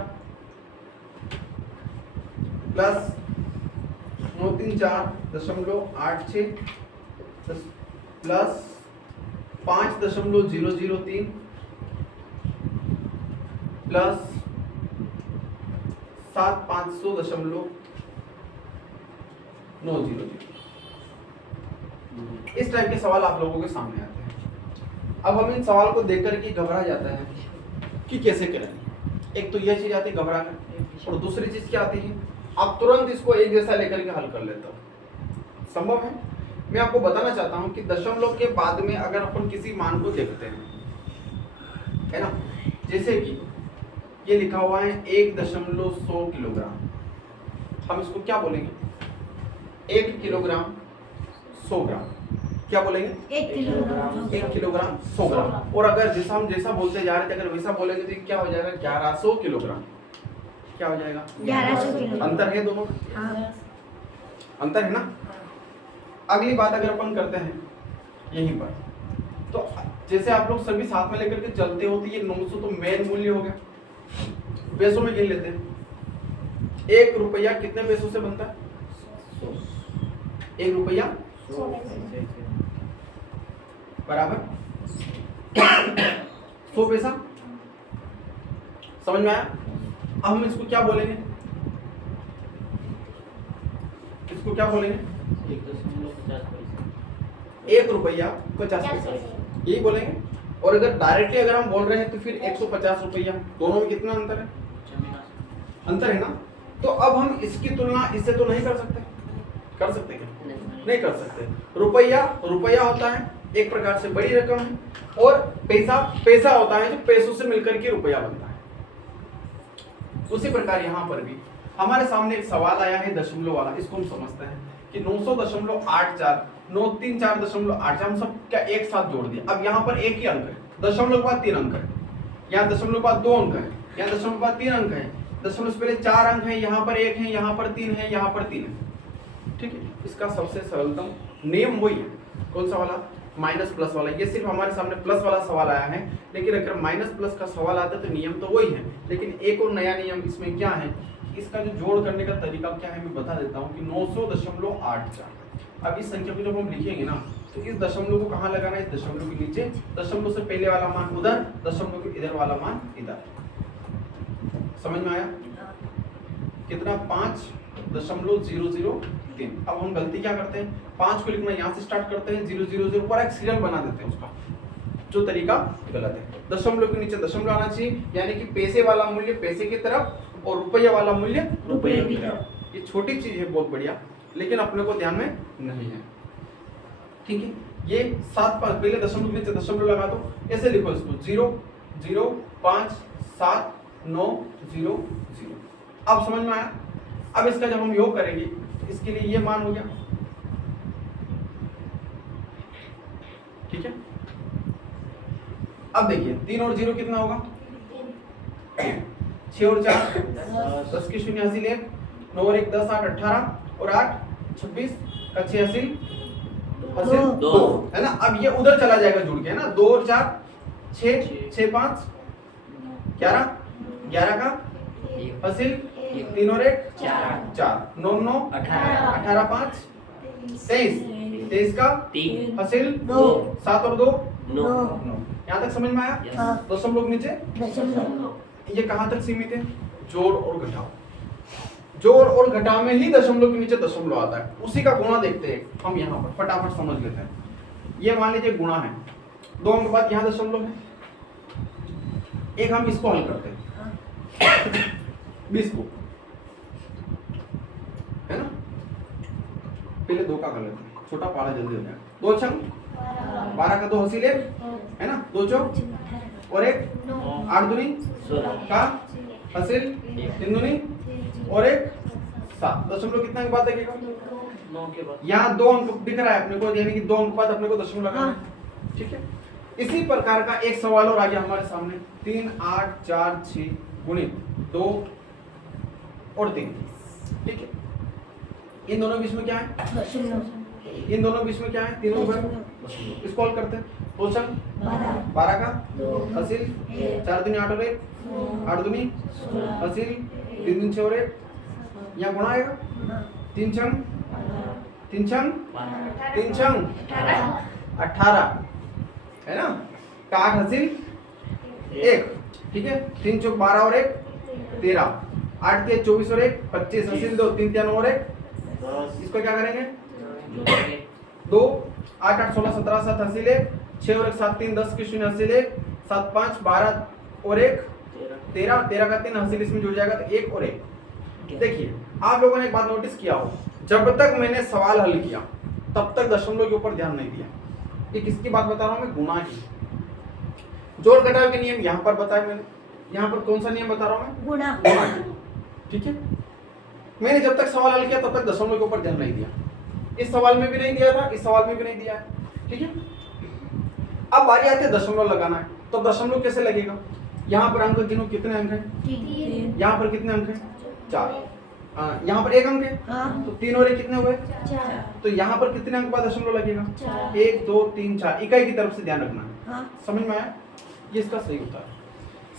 प्लस 934 दशमलव 86 प्लस 5.003 प्लस 7,500.900। इस टाइप के सवाल आप लोगों के सामने आते हैं। अब हम इन सवाल को देख करके घबरा जाते हैं कि कैसे करें। एक तो यह चीज आती है घबरा कर, और दूसरी चीज क्या आती है? आप तुरंत इसको एक जैसा लेकर के हल कर लेते हो। संभव है? मैं आपको बताना चाहता हूं कि दशमलव के बाद में अगर अपन किसी मान को देखते हैं, है ना। जैसे कि ये लिखा हुआ है 1.100 किलोग्राम, हम इसको क्या बोलेंगे? 1 किलोग्राम 100 ग्राम, क्या बोलेंगे? 1 किलोग्राम 1 किलोग्राम 100 ग्राम। और अगर जैसा हम जैसा बोलते जा रहे थे, अगर वैसा बोलेंगे तो ये क्या हो जाएगा? 1100 किलोग्राम। क्या हो जाएगा? 1100 किलोग्राम। अंतर है दोनों में? हाँ। अंतर है ना। अगली बात अगर अपन करते हैं यहीं पर, तो जैसे आप लोग सभी साथ में लेकर के चलते हो, तो ये 900 तो मेन मूल्य हो गया, पैसों में गिन लेते हैं। 1 रुपया कितने पैसों से बनता है? 1 रुपया बराबर 100 पैसा। समझ में आया? अब हम इसको क्या बोलेंगे? इसको क्या बोलेंगे? 1 रुपया 50 पैसा, यही बोलेंगे। और अगर डायरेक्टली अगर हम बोल रहे हैं तो फिर 150 रुपया। दोनों में कितना अंतर है? अंतर है ना। तो अब हम इसकी तुलना इससे तो नहीं कर सकते। कर सकते क्या? नहीं कर सकते। रुपया रुपया होता है, एक प्रकार से बड़ी रकम है, और पैसा पैसा होता है जो पैसों से मिलकर के रुपया बनता है। उसी प्रकार यहाँ पर भी हमारे सामने एक सवाल आया है दशमलव वाला। इसको हम समझते हैं कि 900.84 934.84 हम सब क्या एक साथ जोड़ दिया। अब यहाँ पर एक ही अंक है, दशमलव के बाद 3 अंक है, यहाँ दशमलव के बाद 2 अंक है, यहाँ दशमलव के बाद 3 अंक है, दशमलव से पहले 4 अंक है, यहाँ पर 1 है, यहाँ पर 3 है, यहाँ पर 3 है। ठीक है, इसका सबसे सरलतम नियम वही है। कौन सा वाला? माइनस प्लस वाला। ये सिर्फ हमारे सामने प्लस वाला सवाल आया है, लेकिन अगर माइनस प्लस का सवाल आता है तो नियम तो वही है, लेकिन एक और नया नियम इसमें क्या है, इसका जो जोड़ करने का तरीका क्या है मैं बता देता हूँ कि 900.84। अब इस संख्या को जब हम लिखेंगे ना, तो इस दशमलव को कहाँ लगाना है? इस दशमलव के नीचे, दशमलव से पहले वाला मान उधर, दशमलव के इधर वाला मान इधर। समझ में आया? कितना? 5.003। अब हम गलती क्या करते हैं? 5 को लिखना यहाँ से स्टार्ट करते हैं, 000 पर एक सीरियल बना देते हैं उसका, जो तरीका गलत है। दशमलव के नीचे दशमलव आना चाहिए, यानी कि पैसे वाला मूल्य पैसे की तरफ और रुपया वाला मूल्य रुपये की तरफ। ये छोटी चीज है, बहुत बढ़िया, लेकिन अपने को ध्यान में नहीं है। ठीक है, ये 7 5 पहले दशमलव के नीचे दशमलव लगा दो, ऐसे लिखो इसको 0 0 5 7 9 0 0। अब समझ में आया? अब इसका जब हम योग करेंगे, इसके लिए ये मान हो गया। ठीक है, अब देखिए 3 और 0 कितना होगा? 6 और 4 10 की शून्य हासिल 1, 9 और 1 10 8 18 और 8 26 का 6 हासिल 2 है ना। अब ये उधर चला जाएगा जुड़ के, है ना। 2 और 4 6 6 5 11 11 का हासिल 3 और 1 4 9 9 18 5 23 23 का 3 हासिल 2 7 और 2 9 यहाँ तक समझ में आया? हाँ। दशमलव के नीचे दशमलव। ये कहाँ तक सीमित है? जोड़ और घटाव। जोड़ और घटाव में ही दशमलव के नीचे दशमलव आता है। उसी का गुणा देखते हैं हम यहाँ पर, फटाफट समझ लेते हैं। ये मान लीजिए गुणा है, 2 अंक बाद यहाँ दशमलव है। एक हम इसको हल करते हैं 20 को, है ना। पहले 2 का कर लेते हैं, छोटा पारा जल्दी हो जाएगा। 2 छंग 12 का 2 हासिल 1, है ना। 2 चौक और 1 8 दूनी 16 का हासिल 3 दूनी और 1 7। दशमलव कितना अंक बाद देखेगा? 9 के बाद यहाँ 2 अंक दिख रहा है अपने को, यानी कि 2 अंक बाद अपने को दशमलव लगाना है। ठीक है, इसी प्रकार का एक सवाल और आ गया हमारे सामने। 3 8 4 6 गुणित 2 और 3। ठीक है, इन दोनों के बीच में क्या है? दशमलव। इन दोनों के बीच में क्या है? तीनों पर इसको हल करते हैं। 2 छंग 12 का हासिल 4 दूनी 8 और 1 8 दूनी हासिल 3 दूनी 6 और 1, यहाँ गुणा आएगा। 3 छंग 3 छंग 3 छंग 18, है ना। का 8 हासिल 1। ठीक है, 3 चौक 12 और 1 13, 8 के 24 और 1 25 हासिल 2 3 3 और 1। इसको क्या करेंगे? 2 8 8 16 17 7 हासिल 1 6 और 1 7 3 10 की शून्य हासिल 1 7 5 12 और 1 13 13 का 3 हासिल इसमें जुड़ जाएगा तो 1 और 1। देखिए आप लोगों ने एक बात नोटिस किया हो, जब तक मैंने सवाल हल किया तब तक दशमलव के ऊपर ध्यान नहीं दिया। ये किसकी बात बता रहा हूं मैं? गुणा की। जोड़ घटाव के नियम यहाँ पर बताए मैंने। यहाँ पर कौन सा नियम बता रहा हूँ मैं? गुणा। गुणा के। ठीक है, मैंने जब तक सवाल हल किया तब तक दशमलव के ऊपर ध्यान नहीं दिया। इस सवाल में भी नहीं दिया था, इस सवाल में भी नहीं दिया है। ठीक है, अब बारी आती है दशमलव लगाना है। तो दशमलव कैसे लगेगा? यहाँ पर अंक गिनो, कितने अंक हैं? 3। यहाँ पर कितने अंक हैं? 4। यहाँ पर 1 अंक है, हाँ। तो 3 और 1 कितने हुए? 4। तो यहाँ पर कितने अंक बाद दशमलव लगेगा? 4। 1 2 3 4, इकाई की तरफ से ध्यान रखना है। हाँ। समझ में आया? ये इसका सही उत्तर है।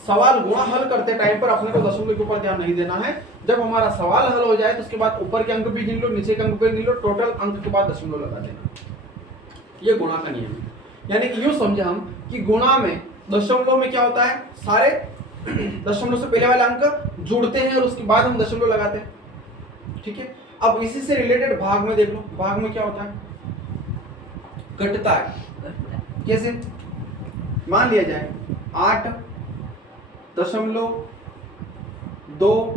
सवाल गुणा हल करते टाइम पर अपने को दशमलव के ऊपर ध्यान नहीं देना है। जब हमारा सवाल हल हो जाए तो उसके बाद ऊपर के अंक भी गिन लो, नीचे के अंक भी गिन लो, टोटल अंक के बाद दशमलव लगा देना। ये गुणा का नियम है। यानी कि यूं समझे हम कि गुणा में दशमलव में क्या होता है, सारे दशमलव से पहले वाले अंक जुड़ते हैं और उसके बाद हम दशमलव लगाते हैं। ठीक है, अब इसी से रिलेटेड भाग में देख लो। भाग में क्या होता है? घटता है। कैसे? मान लिया जाए 8.2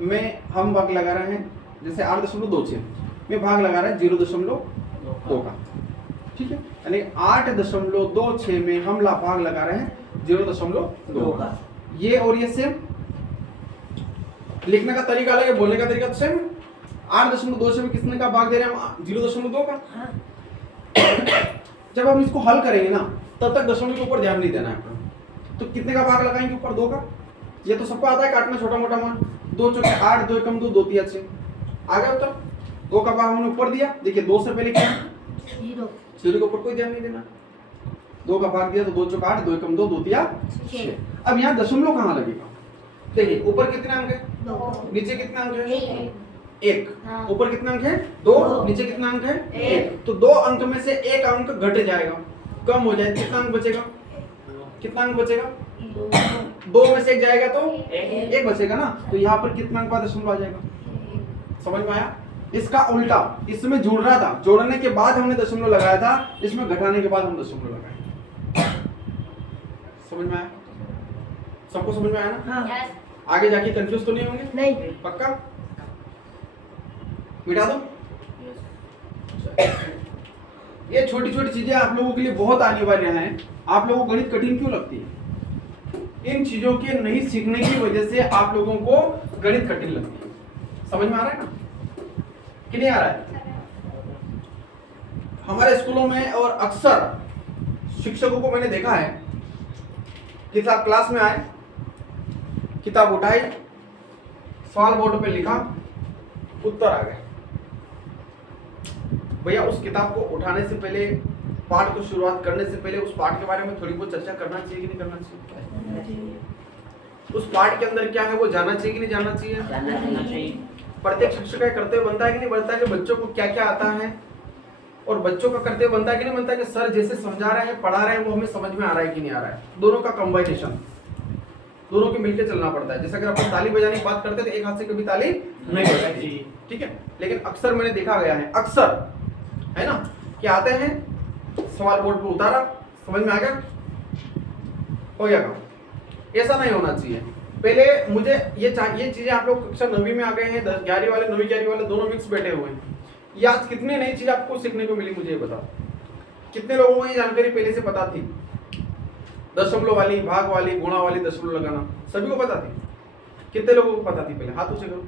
में हम भाग लगा रहे हैं, जैसे 8.26 में भाग लगा रहे हैं 0.2 का। ठीक है, यानी 8.26 में हम भाग लगा रहे हैं 0.2 का। ये और ये सेम, लिखने का तरीका अलग है, बोलने का तरीका तो सेम है। 8.2 से किसने का भाग दे रहे हैं हम? 0.2 का। हाँ। जब हम इसको हल करेंगे ना तब तक दशमलव के ऊपर ध्यान नहीं देना है अपना। तो कितने का भाग लगाएंगे ऊपर? 2 का। ये तो सबको आता है काटना, छोटा मोटा मान। 2 चौके 8, 2 एकम 2, 2 तिया 6। आ गया उत्तर। 2 का भाग हमने ऊपर दिया। देखिए 2 से पहले क्या? 0। 0 के ऊपर कोई ध्यान नहीं देना। 2 का भाग दिया तो 2 चौके 8, 2 एकम 2, 2 तिया 6। अब यहाँ दशमलव कहाँ लगेगा? देखिए ऊपर कितने अंक है? 2। नीचे कितने अंक है? 1। 1। हाँ। ऊपर कितना अंक है? 2। 2। नीचे कितना अंक है? 1। तो 2 अंक में से 1 अंक घट जाएगा, कम हो जाएगा। कितना अंक बचेगा? कितना अंक बचेगा? 2 में से 1 जाएगा तो 1 बचेगा ना। तो यहाँ पर कितना अंक बाद दशमलव आ जाएगा? समझ में आया? इसका उल्टा, इसमें जुड़ रहा था, जोड़ने के बाद हमने दशमलव लगाया था, इसमें घटाने के बाद हम दशमलव लगाए। समझ में आया? सबको समझ में आया ना? हाँ। आगे जाके कंफ्यूज तो नहीं होंगे? नहीं। पक्का? मिटा दो। ये छोटी छोटी चीजें आप लोगों के लिए बहुत अनिवार्य हैं। आप लोगों को गणित कठिन क्यों लगती है? इन चीजों के नहीं सीखने की वजह से आप लोगों को गणित कठिन लगती है। समझ में आ रहा है ना कि नहीं आ रहा है? हमारे स्कूलों में और अक्सर शिक्षकों को मैंने देखा है, किताब क्लास में आए, किताब उठाई, सवाल बोर्ड पे लिखा, उत्तर आ गए। भैया उस किताब को उठाने से पहले, पाठ को शुरुआत करने से पहले उस पाठ के बारे में थोड़ी बहुत चर्चा करना चाहिए कि नहीं करना चाहिए? उस पाठ के अंदर क्या है वो जानना चाहिए कि नहीं जानना चाहिए? प्रत्येक शिक्षक का कर्तव्य बनता है कि नहीं बनता है कि बच्चों को क्या क्या आता है, और बच्चों का कर्तव्य बनता है कि नहीं बनता है कि सर जैसे समझा रहे हैं, पढ़ा रहे हैं, वो हमें समझ में आ रहा है कि नहीं आ रहा है। दोनों का कंबाइनेशन, दोनों के मिलकर चलना पड़ता है। जैसे अगर अपन ताली बजाने की बात करते हैं तो एक हाथ से कभी ताली नहीं बजाती, ठीक है। लेकिन अक्सर मैंने देखा गया है, अक्सर है ना, कि आते हैं, सवाल बोर्ड पे उतारा, समझ में आ गया, हो गया काम। ऐसा नहीं होना चाहिए। पहले मुझे ये चीजें, आप लोग कक्षा 9वीं में आ गए हैं, 11वीं वाले 9वीं 11वीं वाले दोनों मिक्स बैठे हुए हैं। ये आज कितनी नई चीज आपको सीखने को मिली, मुझे ये बताओ। कितने लोगों को ये जानकारी पहले से पता थी? दशमलव वाली, भाग वाली, गुणा वाली, दशमलव लगाना सभी को पता थी? कितने लोगों को पता थी? पहले हाथ ऊंचे करो।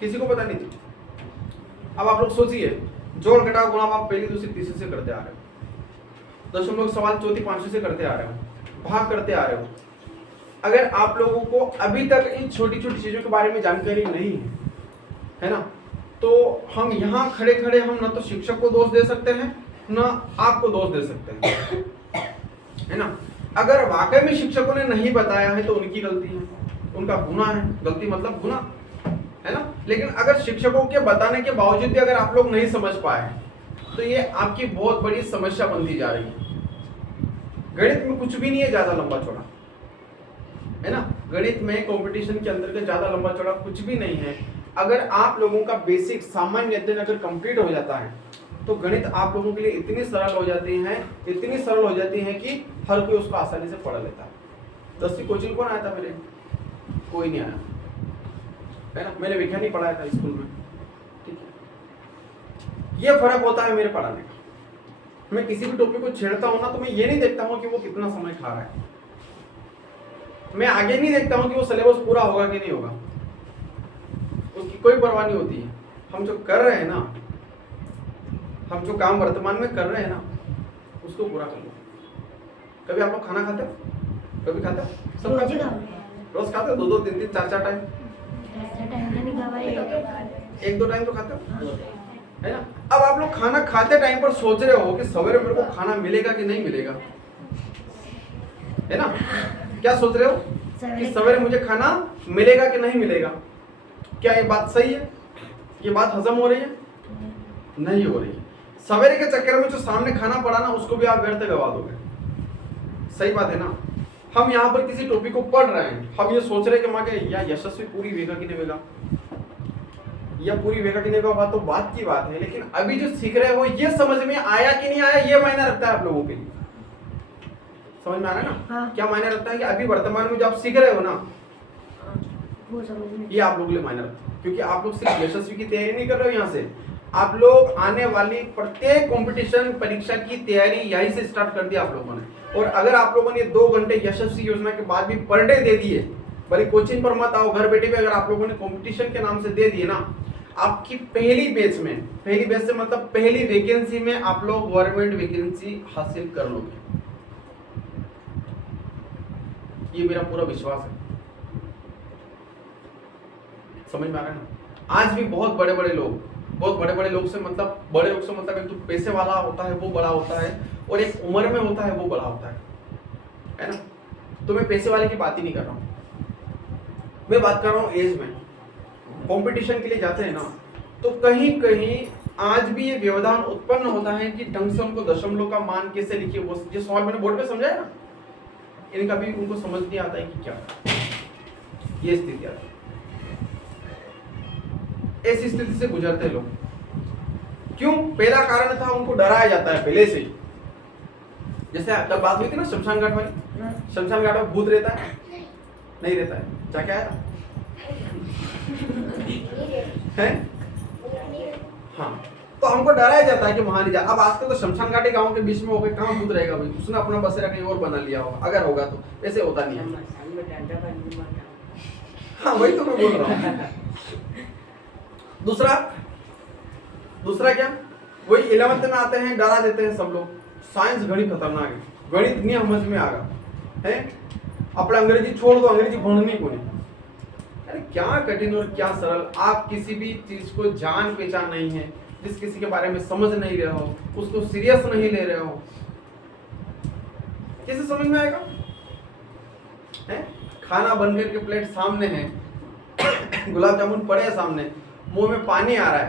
किसी को पता नहीं थी? अब आप लोग सोचिए, जोड़ घटाव गुणा आप पहली दूसरी तीसरी से करते आ रहे हो, दशमलव सवाल चौथी पांचवी से करते आ रहे हो, भाग करते आ रहे हो। अगर आप लोगों को अभी तक इन छोटी छोटी चीजों के बारे में जानकारी नहीं है ना, तो हम यहाँ खड़े खड़े हम ना तो शिक्षक को दोष दे सकते हैं, ना आपको दोष दे सकते हैं, है ना। अगर वाकई में शिक्षकों ने नहीं बताया है तो उनकी गलती है, उनका गुनाह है। गलती मतलब गुनाह, है ना। लेकिन अगर शिक्षकों के बताने के बावजूद भी अगर आप लोग नहीं समझ पाए तो ये आपकी बहुत बड़ी समस्या बनती जा रही है। गणित में कुछ भी नहीं है ज्यादा लंबा चौड़ा, है ना। गणित में कंपटीशन के अंदर का ज्यादा लंबा चौड़ा कुछ भी नहीं है। अगर आप लोगों का बेसिक सामान्य अध्ययन अगर कंप्लीट हो जाता है तो गणित आप लोगों के लिए इतनी सरल हो जाती है, इतनी सरल हो जाती है कि हर कोई उसको आसानी से पढ़ लेता है। 10वीं कोचिंग कौन आया था मेरे? कोई नहीं आया, है ना। मैंने विज्ञान ही पढ़ाया था स्कूल में, ठीक है। ये फर्क होता है मेरे पढ़ाने का, मैं किसी भी टॉपिक को छेड़ता हूँ ना तो मैं ये नहीं देखता हूँ कि वो कितना समय खा रहा है, मैं आगे नहीं देखता हूँ कि वो सिलेबस पूरा होगा कि नहीं होगा, उसकी कोई परवाह नहीं होती है। हम जो कर रहे हैं ना, हम जो काम वर्तमान में कर रहे हैं ना, उसको पूरा कर लो। कभी आप लोग खाना खाते हो? कभी खाते हो? सब रोज खाते ही हो? खाओ। रोज खाते हो? 2-2, 3-3, 4-4 टाइम? टाइम तो नहीं खा भाई। 1-2 टाइम तो खाते हो, है ना? अब आप लोग खाना खाते टाइम पर सोच रहे हो कि सवेरे मेरे को खाना मिलेगा कि नहीं मिलेगा, है ना? क्या सोच रहे हो कि सवेरे मुझे खाना मिलेगा कि नहीं मिलेगा? क्या ये बात सही है? ये बात हजम हो रही है? नहीं हो रही है। सवेरे के चक्कर में जो सामने खाना पड़ा ना, उसको भी आप व्यर्थ गवा दोगे। सही बात है ना? हम यहाँ पर किसी टॉपिक को पढ़ रहे हैं, हम ये सोच रहे हैं कि माँ के या यशस्वी पूरी वेगा कि नहीं वेगा, या पूरी वेगा कि नहीं वेगा, तो बात की बात है। लेकिन अभी जो सीख रहे हो ये समझ में आया कि नहीं आया, ये मायने रखता है आप लोगों के लिए। समझ में आ रहा है ना? हाँ। क्या मायने रखता है कि अभी वर्तमान में जो आप सीख रहे हो ना, वो समझ में। ये आप लोगों के लिए मायने रखता है। क्योंकि आप लोग सिर्फ यशस्वी की तैयारी नहीं कर रहे हो यहाँ से, आप लोग आने वाली प्रत्येक कंपटीशन परीक्षा की तैयारी यहीं से स्टार्ट कर दिया आप लोगों ने। और अगर आप लोगों ने 2 घंटे यशस्वी योजना के बाद भी पर डे दे दिए, भले कोचिंग पर मत आओ, घर बैठे भी अगर आप लोगों ने कंपटीशन के नाम से दे दिए ना, आपकी पहली बैच से मतलब पहली वैकेंसी में आप लोग गवर्नमेंट वैकेंसी हासिल कर लोगे, ये मेरा पूरा विश्वास है। समझ में आ रहा है ना? आज भी बहुत बड़े बड़े लोग से मतलब, बड़े लोग से मतलब एक तो पैसे वाला होता है वो बड़ा होता है, और एक उम्र में होता है वो बड़ा होता है ना? तो मैं पैसे वाले की बात ही नहीं कर रहा हूँ, मैं बात कर रहा हूँ एज में। कंपटीशन के लिए जाते हैं ना, तो कहीं कहीं आज भी ये व्यवधान उत्पन्न होता है कि ढंग से उनको दशमलव का मान कैसे लिखिए, वो जो सवाल मैंने बोर्ड पे समझाया ना, इनका भी उनको समझ नहीं आता है कि क्या, ये स्थिति आती है। ऐसी स्थिति से गुजरते लोग क्यों? पहला कारण था उनको डराया जाता है पहले से ही। जैसे जब बात हुई थी ना शमशान घाट वाली, शमशान घाट में भूत रहता है नहीं रहता है? जाके आया है? हाँ, तो हमको डराया जाता है कि वहां नहीं जा। अब आजकल तो शमशान घाटी गांव के बीच में हो गए, कहाँ भूत रहेगा भाई? उसने अपना बसेरा कहीं और बना लिया होगा, अगर होगा तो। ऐसे होता नहीं है। हाँ, वही तो मैं बोल रहा हूँ। दूसरा क्या? वही 11th में आते हैं, डरा देते हैं सब लोग, साइंस घड़ी खतरनाक है, गणित नहीं समझ में आगा है, अपना अंग्रेजी छोड़ दो, अंग्रेजी भूलनी को नहीं। अरे क्या कठिन और क्या सरल, आप किसी भी चीज को जान पहचान नहीं है, जिस किसी के बारे में समझ नहीं रहे हो, उसको सीरियस नहीं ले रहे हो, कैसे समझ में आएगा? है? खाना बनकर के प्लेट सामने है, गुलाब जामुन पड़े हैं सामने, मुंह में पानी आ रहा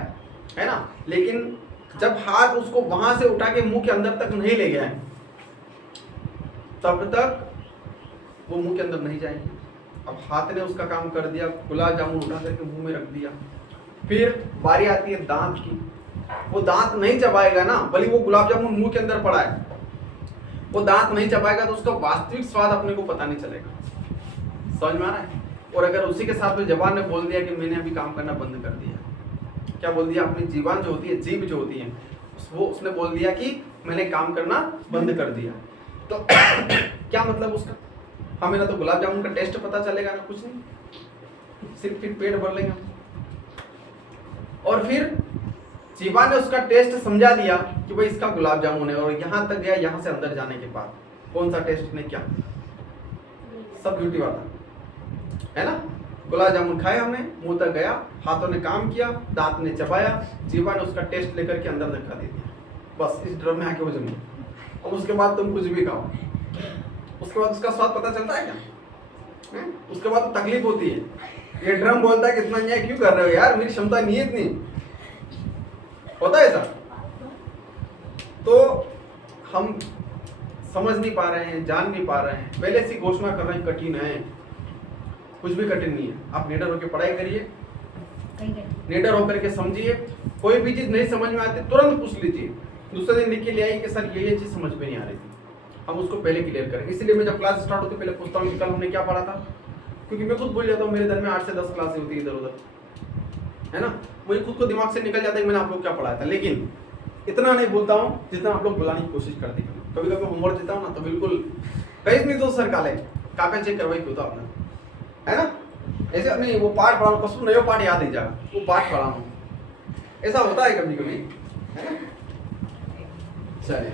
है ना? लेकिन जब हाथ उसको वहां से उठा के मुंह के अंदर तक नहीं ले गया है, तब तक वो मुंह के अंदर नहीं जाएगी। अब हाथ ने उसका काम कर दिया, गुलाब जामुन उठा करके मुंह में रख दिया, फिर बारी आती है दांत की। वो दांत नहीं चबाएगा ना, भले वो गुलाब जामुन मुंह के अंदर पड़ा है, वो दांत नहीं चबाएगा तो उसका वास्तविक स्वाद अपने को पता नहीं चलेगा। समझ में आ रहा है? और अगर उसी के साथ में जबान ने बोल दिया कि मैंने अभी काम करना बंद कर दिया, क्या बोल दिया? अपनी जीवान जो होती है, जीभ जो होती है, वो उसने बोल दिया कि मैंने काम करना बंद कर दिया, तो क्या मतलब उसका? हमें ना तो गुलाब जामुन का टेस्ट पता चलेगा ना कुछ नहीं, सिर्फ फिर पेट भर लेंगे। और फिर जीवान ने उसका टेस्ट समझा दिया कि भाई इसका गुलाब जामुन है, और यहाँ तक गया, यहाँ से अंदर जाने के बाद कौन सा टेस्ट ने क्या, सब झूठी बात है ना? गुलाब जामुन खाए हमने, मुंह तक गया, हाथों ने काम किया, दांत ने चबाया, जीवा ने उसका टेस्ट लेकर के अंदर धक्का दे दिया, बस इस ड्रम में आके वो जमी। और उसके बाद तुम कुछ भी खाओ, उसके बाद उसका स्वाद पता चलता है क्या? उसके बाद तो तकलीफ होती है, ये ड्रम बोलता है कि इतना अन्याय क्यों कर रहे हो यार, मेरी क्षमता नहीं है इतनी, होता है ऐसा। तो हम समझ नहीं पा रहे हैं, जान नहीं पा रहे हैं, पहले से घोषणा कर रहे हैं कठिन है, कुछ भी कठिन नहीं है। आप निडर होकर पढ़ाई करिए, निडर होकर के समझिए, कोई भी चीज नहीं समझ में आती तुरंत पूछ लीजिए, दूसरे दिन लिख के ले आइए कि सर ये चीज समझ में नहीं आ रही थी, हम उसको पहले क्लियर करें। इसलिए मैं जब क्लास स्टार्ट होती पहले पूछता हूँ कि कल हमने क्या पढ़ा था, क्योंकि मैं खुद भूल जाता हूँ, मेरे दिन में 8 से 10 क्लासें होती है इधर उधर, है ना? मुझे खुद को दिमाग से निकल जाता है कि मैंने आप लोग क्या पढ़ाया था। लेकिन इतना नहीं बोलता हूँ जितना आप लोग बुलाने की कोशिश करते हैं। कभी कभी होमवर्क देता हूँ ना तो बिल्कुल कहीं नहीं तो सर काले कापे चेक करवाई क्यों तो आपने, है ना? ऐसे नहीं वो पाठ पढ़ा कसम नहीं, वो पाठ याद नहीं जाएगा, वो पाठ पढ़ा हूँ, ऐसा होता है कभी कभी, है ना? चलिए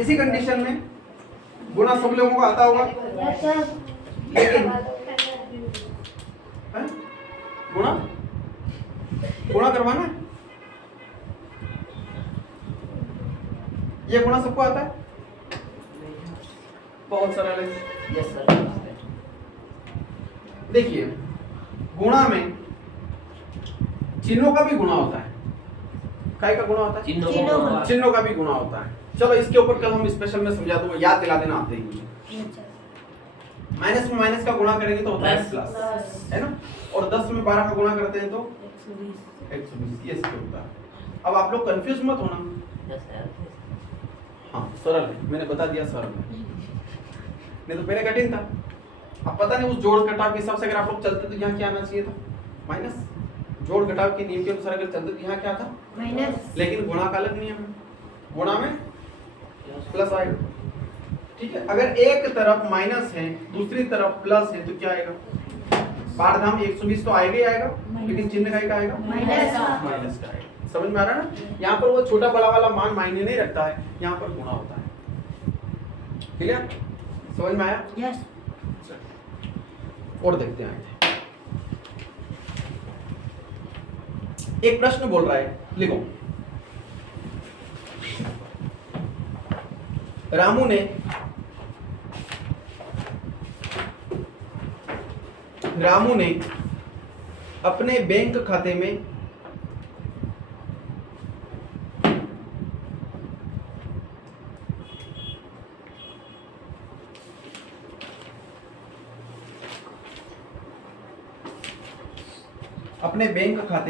इसी कंडीशन में गुणा सब लोगों को आता होगा, यस सर। लेकिन है? गुणा गुणा करवाना है, ये गुणा सबको आता है, बहुत सरल है। Yes sir. देखिए गुणा में चिन्हों का भी गुणा होता है, काय का गुणा होता है, चिन्हों चिन्हों को का। चिन्हों का भी गुणा होता है। चलो इसके ऊपर कल हम स्पेशल में समझा दूंगा, याद दिला देना आते ही। Yes sir. माइनस में माइनस का गुणा करेंगे तो होता है प्लस। प्लस, है ना? और 10 में 12 का गुणा करते हैं तो 120। 120, ये इसके होता है। अब आप लोग कंफ्यूज मत होना, यस सर। हाँ सरल है, मैंने बता दिया सरल है, नहीं तो पहले कठिन था। अब पता नहीं उस जोड़ घटाव के हिसाब से अगर आप लोग चलते तो यहाँ क्या आना चाहिए था, माइनस। जोड़ घटाव के नियम के अनुसार अगर चलते तो यहाँ क्या था, माइनस। लेकिन गुणा का अलग नियम है, गुणा में प्लस आएगा। ठीक है, अगर एक तरफ माइनस है दूसरी तरफ प्लस है तो क्या आएगा, पारधाम 120 तो आएगा ही आएगा, लेकिन चिन्ह का ही आएगा माइनस। माइनस का आएगा। समझ में आ रहा है ना? यहाँ पर वो छोटा बड़ा वाला मान मायने नहीं रखता है, यहाँ पर गुणा होता है। क्लियर? समझ में आया? यस। और देखते हैं आगे। एक प्रश्न बोल रहा है, लिखो। रामू ने अपने बैंक खाते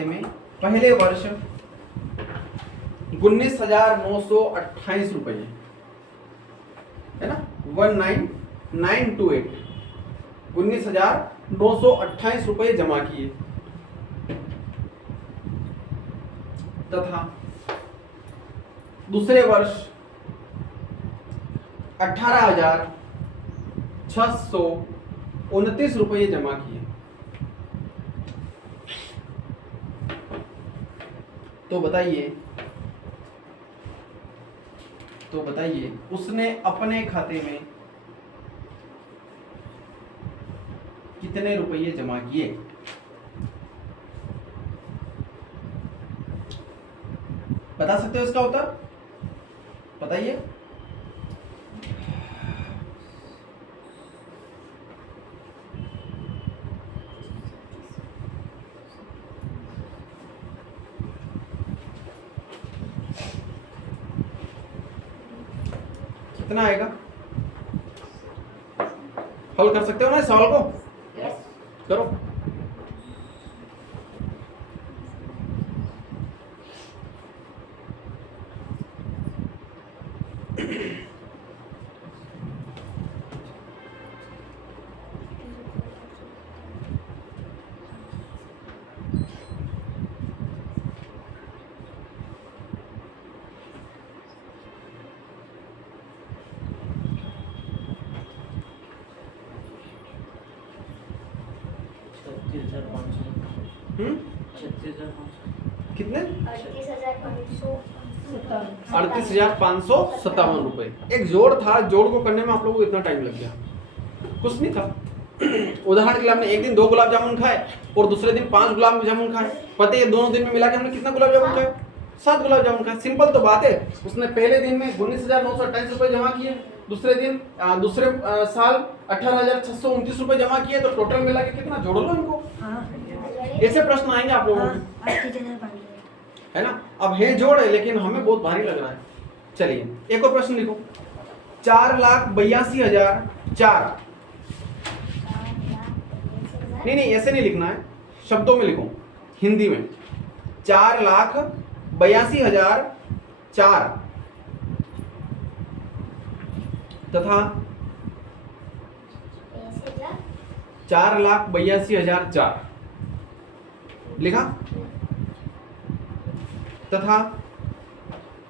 में पहले वर्ष 19,928 रुपए, है ना, 19,928 19,928 रुपए जमा किए तथा दूसरे वर्ष 18,629 रुपए जमा किए, तो बताइए उसने अपने खाते में कितने रुपये जमा किए? बता सकते हो इसका उत्तर? बताइए। कितना आएगा? हल कर सकते हो ना इस सवाल को? यस। करो। हम्म, 36,500। कितने? 38,557 रुपए। एक जोड़ था, जोड़ को करने में आप लोगों को इतना टाइम लग गया, कुछ नहीं था। उदाहरण के लिए हमने एक दिन 2 गुलाब जामुन खाए और दूसरे दिन 5 गुलाब जामुन खाए, पता है दोनों दिन में मिला के हमने कितना गुलाब जामुन खाए? 7 गुलाब जामुन खाए। सिंपल तो बात है। उसने पहले दिन में 19,928 रुपए जमा किए, दूसरे दिन दूसरे साल 18,629 रुपए जमा किए, तो टोटल मिला के कितना? जोड़ लो इनको। ऐसे प्रश्न आएंगे आप लोगों को, 38,500 है ना? अब है जोड़ है लेकिन हमें बहुत भारी लग रहा है। चलिए एक और प्रश्न लिखो। 4,82,004। नहीं ऐसे नहीं लिखना है, शब्दों में लिखो, हिंदी में। 4,82,004 तथा 4,82,004 लिखा, तथा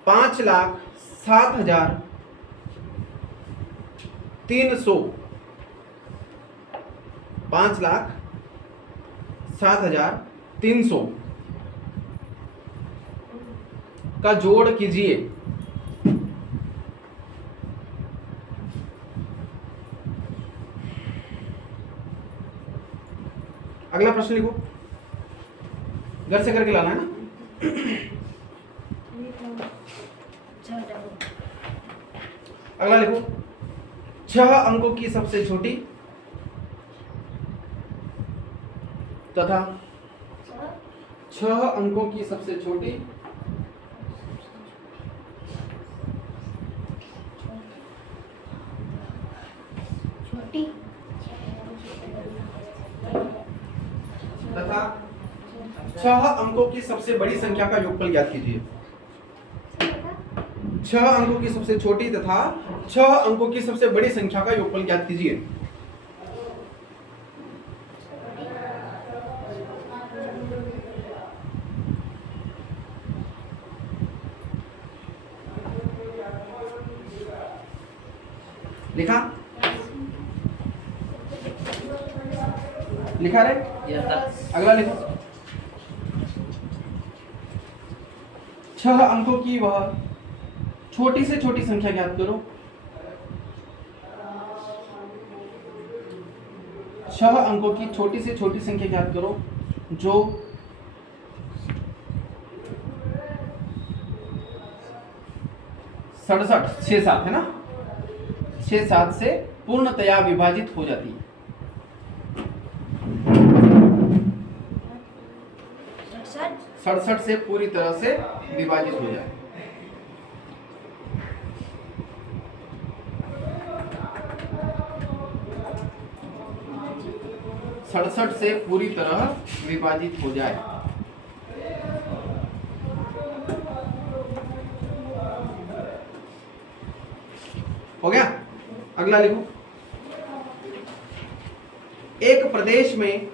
5,07,300 5,07,300 का जोड़ कीजिए। अगला प्रश्न लिखो, घर से करके लाना है ना। अगला लिखो, 6 अंकों की सबसे छोटी तथा 6 अंकों की सबसे छोटी छोटी तथा 6 अंकों की सबसे बड़ी संख्या का योगफल ज्ञात कीजिए। 6 अंकों की सबसे छोटी तथा 6 अंकों की सबसे बड़ी संख्या का योगफल ज्ञात कीजिए। लिखा लिखा रे। Yes sir. अगला लिखो, 6 अंकों की वह छोटी से छोटी संख्या ज्ञात करो। 6 अंकों की छोटी से छोटी संख्या ज्ञात करो जो 67 है ना, 67 से पूर्णतया विभाजित हो जाती है। 67 से पूरी तरह से विभाजित हो जाए। सड़सठ से पूरी तरह विभाजित हो जाए। हो गया। अगला लिखो, एक प्रदेश में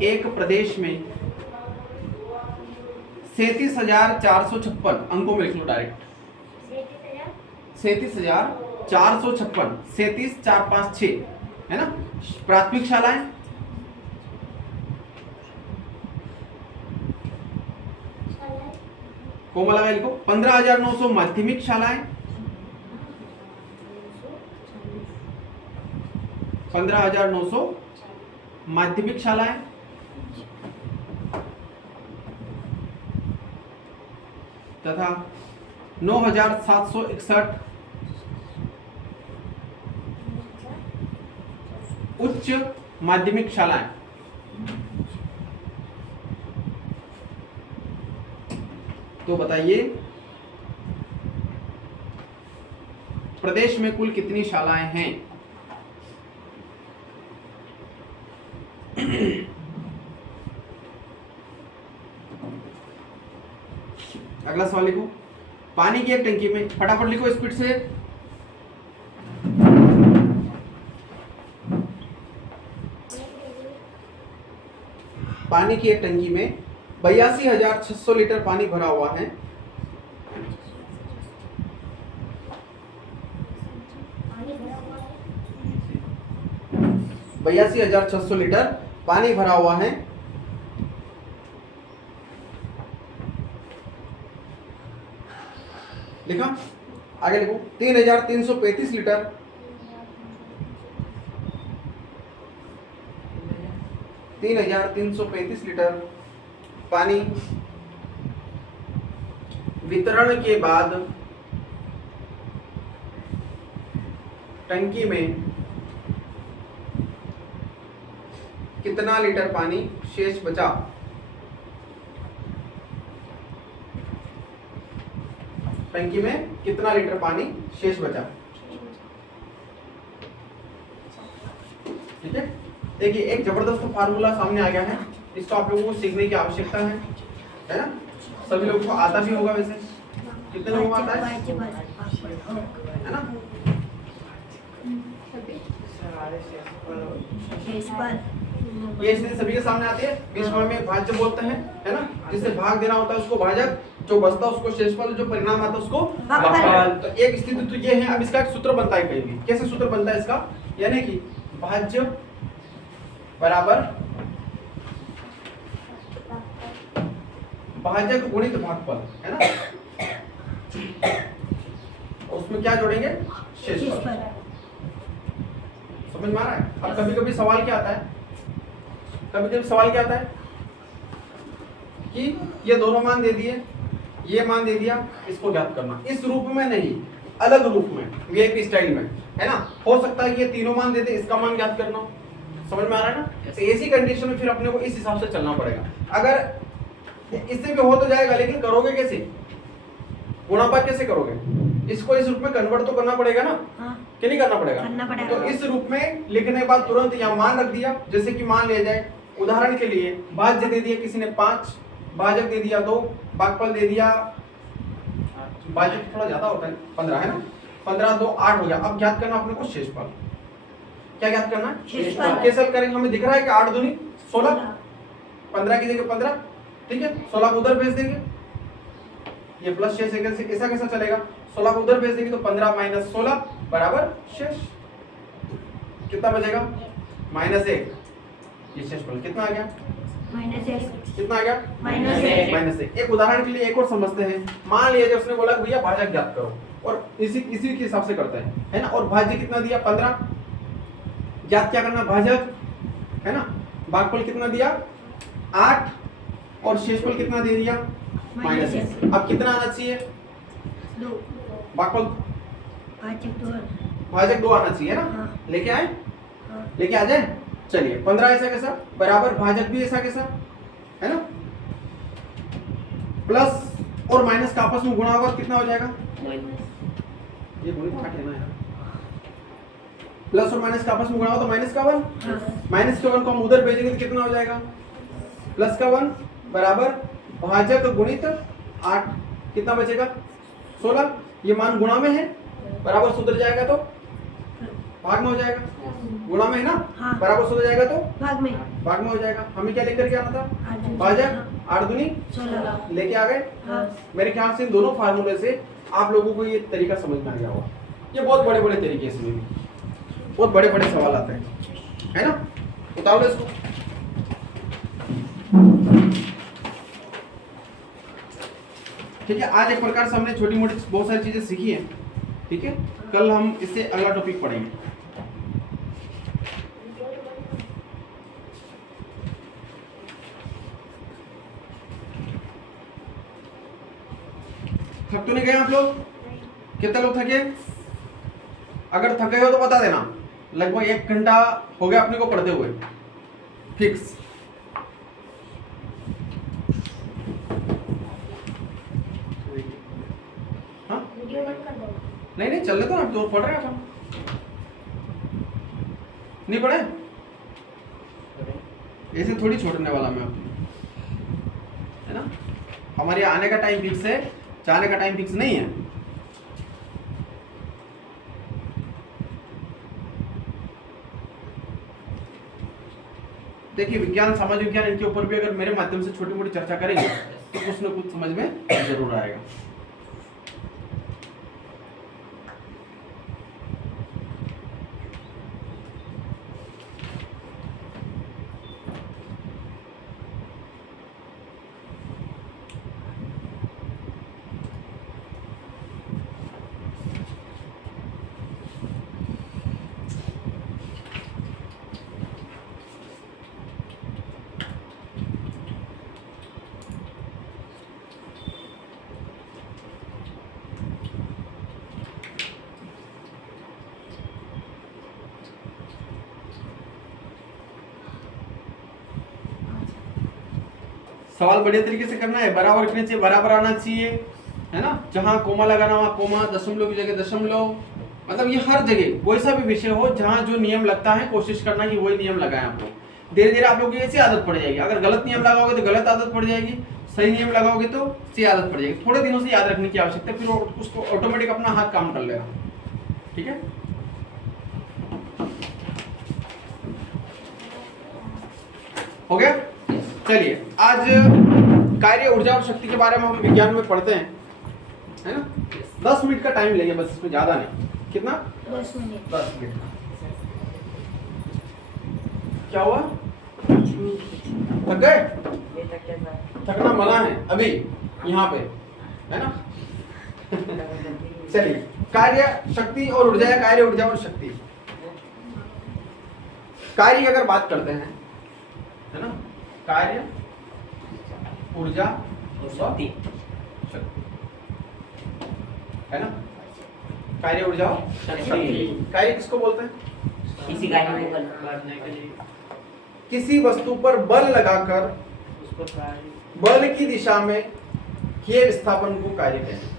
37,456 अंकों में लिख लो डायरेक्ट। 37,456, 37 4 5 6 है ना। प्राथमिक शालाएं कोमा लगा लिखो। 15,900 माध्यमिक शालाएं, 15,900 माध्यमिक शालाएं तथा 9,761 उच्च माध्यमिक शालाएं। तो बताइए प्रदेश में कुल कितनी शालाएं हैं? अगला सवाल लिखो, पानी की एक टंकी में, फटाफट लिखो स्पीड से। पानी की एक टंकी में 82,600 लीटर पानी भरा हुआ है। बयासी 600 लीटर पानी भरा हुआ है। लिखा। आगे लिखो, 3,335 लीटर लीटर पानी वितरण के बाद टंकी में कितना लीटर पानी शेष बचा? टंकी में कितना लीटर पानी शेष बचा? ठीक है। देखिए एक जबरदस्त फार्मूला सामने आ गया है, इसको आप लोगों को सीखने की आवश्यकता है ना। सभी लोगों को आता भी होगा वैसे, कितने लोगों को आता है ना। ये स्थिति सभी के सामने आती है। बीच में हम एक भाज्य बोलते हैं, है ना, जिसे भाग देना होता है उसको भाजक, जो बचता है उसको शेषफल, जो परिणाम आता है उसको भागफल। तो एक स्थिति तो ये है। अब इसका एक सूत्र बनता है कहीं भी। कैसे सूत्र बनता है इसका? यानी कि भाज्य बराबर भाजक गुणित भागफल, है ना। उसमें क्या जोड़ेंगे? शेषफल। समझ में आ रहा है? अब कभी कभी सवाल क्या आता है, सवाल क्या आता है कि ये दोनों मान दे दिए, ये मान दे दिया, इसको ज्ञात करना। इस रूप में नहीं, अलग रूप में, वीआईपी स्टाइल में, है ना। हो सकता है कि ये तीनों मान दे दे, इसका मान ज्ञात करना हो। समझ में आ रहा है ना? तो ऐसी कंडीशन में फिर अपने को इस हिसाब से चलना पड़ेगा। अगर इससे भी हो तो जाएगा, लेकिन करोगे कैसे? गुणापात कैसे करोगे? इसको इस रूप में कन्वर्ट तो करना पड़ेगा ना। कि नहीं करना पड़ेगा? तो इस रूप में लिखने के बाद तुरंत यहाँ मान रख दिया। जैसे कि मान लिया जाए, उदाहरण के लिए भाज्य दे दिया किसी ने 5, भाजक दे दिया 2, भागफल दे दिया, भाजक थोड़ा ज्यादा होता है 15, है ना। 15 2 8 हो गया। अब ज्ञात करना अपने को शेषफल। क्या ज्ञात करना? शेषफल। कैसे करेंगे? हमें दिख रहा है कि 8 दूनी 16, 15 की जगह 15, ठीक है। 16 को उधर भेज देंगे, ये प्लस शेष है। ऐसा कैसा चलेगा? 16 को उधर भेज देंगे तो 15 - 16 बराबर शेष। कितना बचेगा? -1। ये शेषफल कितना आ गया? -1। कितना आ गया? -1। एक उदाहरण के लिए एक और समझते हैं। मान लिया उसने बोला कि भैया भाजक ज्ञात करो, और इसी के हिसाब से करते हैं, है ना। और भाज्य कितना दिया? 15। ज्ञात क्या करना? भाजक, है ना। भागफल कितना दिया? 8, और शेषफल कितना दे दिया? -1। अब कितना आना चाहिए? 2। भागफल भाजक 2 आना चाहिए ना। लेके आए? लेके आ जाए। चलिए 15 ऐसा कैसा बराबर भाजक भी ऐसा कैसा, है ना। प्लस और माइनस का आपस में गुणा होगा, कितना हो जाएगा? ये गुणित काट लेना है। प्लस और माइनस का आपस में गुणा होगा तो माइनस का 1, माइनस के 1 को हम उधर भेजेंगे तो कितना हो जाएगा? प्लस का 1 बराबर भाजक गुणित 8, कितना बचेगा? 16। ये मान गुणा में है, बराबर सुधर जाएगा तो भाग में हो जाएगा। गुणा में है ना, बराबर सुधर जाएगा तो भाग में हो जाएगा। हमें क्या लेकर के आना था? भाजक 8 दूनी 16 लेके आ गए। मेरे ख्याल से इन दोनों फार्मूले से आप लोगों को ये तरीका समझ में आ गया होगा। ये बहुत बड़े बड़े तरीके, इसमें भी बहुत बड़े बड़े सवाल आते हैं, है ना। उतारो इसको। ठीक है, आज एक प्रकार से हमने छोटी मोटी बहुत सारी चीजें सीखी हैं। ठीक है, कल हम इससे अगला टॉपिक पढ़ेंगे। थक तो नहीं गए आप लोग? कितने लोग थके? अगर थके हो तो बता देना। लगभग 1 घंटा हो गया अपने को पढ़ते हुए, फिक्स। हाँ? नहीं चल रहे तो आप तो पढ़ रहे हैं। नहीं पढ़े? ऐसे थोड़ी छोड़ने वाला मैं आपको, है ना। हमारे आने का टाइम फिक्स है, जाने का टाइम फिक्स नहीं है। देखिए, विज्ञान, समाज विज्ञान, इनके ऊपर भी अगर मेरे माध्यम से छोटी मोटी चर्चा करेंगे तो कुछ न कुछ समझ में जरूर आएगा। सवाल बढ़िया तरीके से करना है, बराबर रखने चाहिए, बराबर आना चाहिए, है ना। जहां कोमा लगाना वहां कोमा, दशमलव की जगह दशमलव, मतलब ये हर जगह कोई सा भी विषय हो जहां जो नियम लगता है कोशिश करना कि वही नियम लगाएं आप लोग। धीरे धीरे आप लोग की ऐसी आदत पड़ जाएगी। अगर गलत नियम लगाओगे तो गलत आदत पड़ जाएगी, सही नियम लगाओगे तो सही आदत पड़ जाएगी। थोड़े दिनों से याद रखने की आवश्यकता है, फिर उसको ऑटोमेटिक अपना हाथ काम कर लेगा। ठीक है, हो गया? चलिए आज कार्य, ऊर्जा और शक्ति के बारे में हम विज्ञान में पढ़ते हैं, है ना? 10 मिनट का टाइम लेंगे बस, इसमें ज्यादा नहीं। कितना? 10 मिनट। 10 मिनट। क्या हुआ? थक गए? ये तक क्या था? थकना मना है अभी यहाँ पे, है ना? चलिए, कार्य, शक्ति और ऊर्जा, या कार्य, ऊर्जा और शक्ति। कार्य की अगर बात करते हैं, है ना? कार्य, ऊर्जा और शक्ति। शक्ति, है ना? कार्य, ऊर्जा और शक्ति। कार्य किसको बोलते हैं? किसी कार्य को करने के लिए किसी वस्तु पर बल लगाकर उसको कार्य बल की दिशा में किए विस्थापन को कार्य कहते हैं।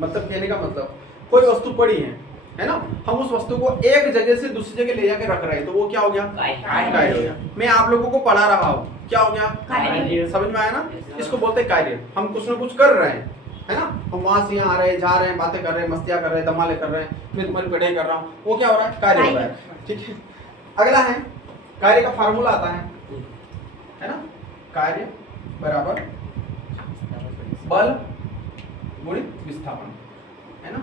मतलब कहने का मतलब, कोई वस्तु पड़ी है ना? हम उस वस्तु को एक जगह से दूसरी जगह ले जाके रख रहे हैं, तो वो क्या हो गया? कार्य हो गया। मैं आप लोगों को पढ़ा रहा हूँ, क्या हो गया? कार्य। समझ में आया ना? इसको बोलते हैं कार्य। हम कुछ ना कुछ कर रहे हैं, है ना? हम वहां से यहाँ आ रहे हैं, जा रहे हैं, बातें कर रहे हैं, मस्तियां कर रहे हैं, धमाले कर रहे हैं, मैं तुम्हारी पढ़ाई कर रहा हूँ, वो क्या हो रहा है? कार्य हो रहा है। ठीक है, अगला है कार्य का फार्मूला आता है ना? कार्य बराबर बल गुणित विस्थापन, है ना?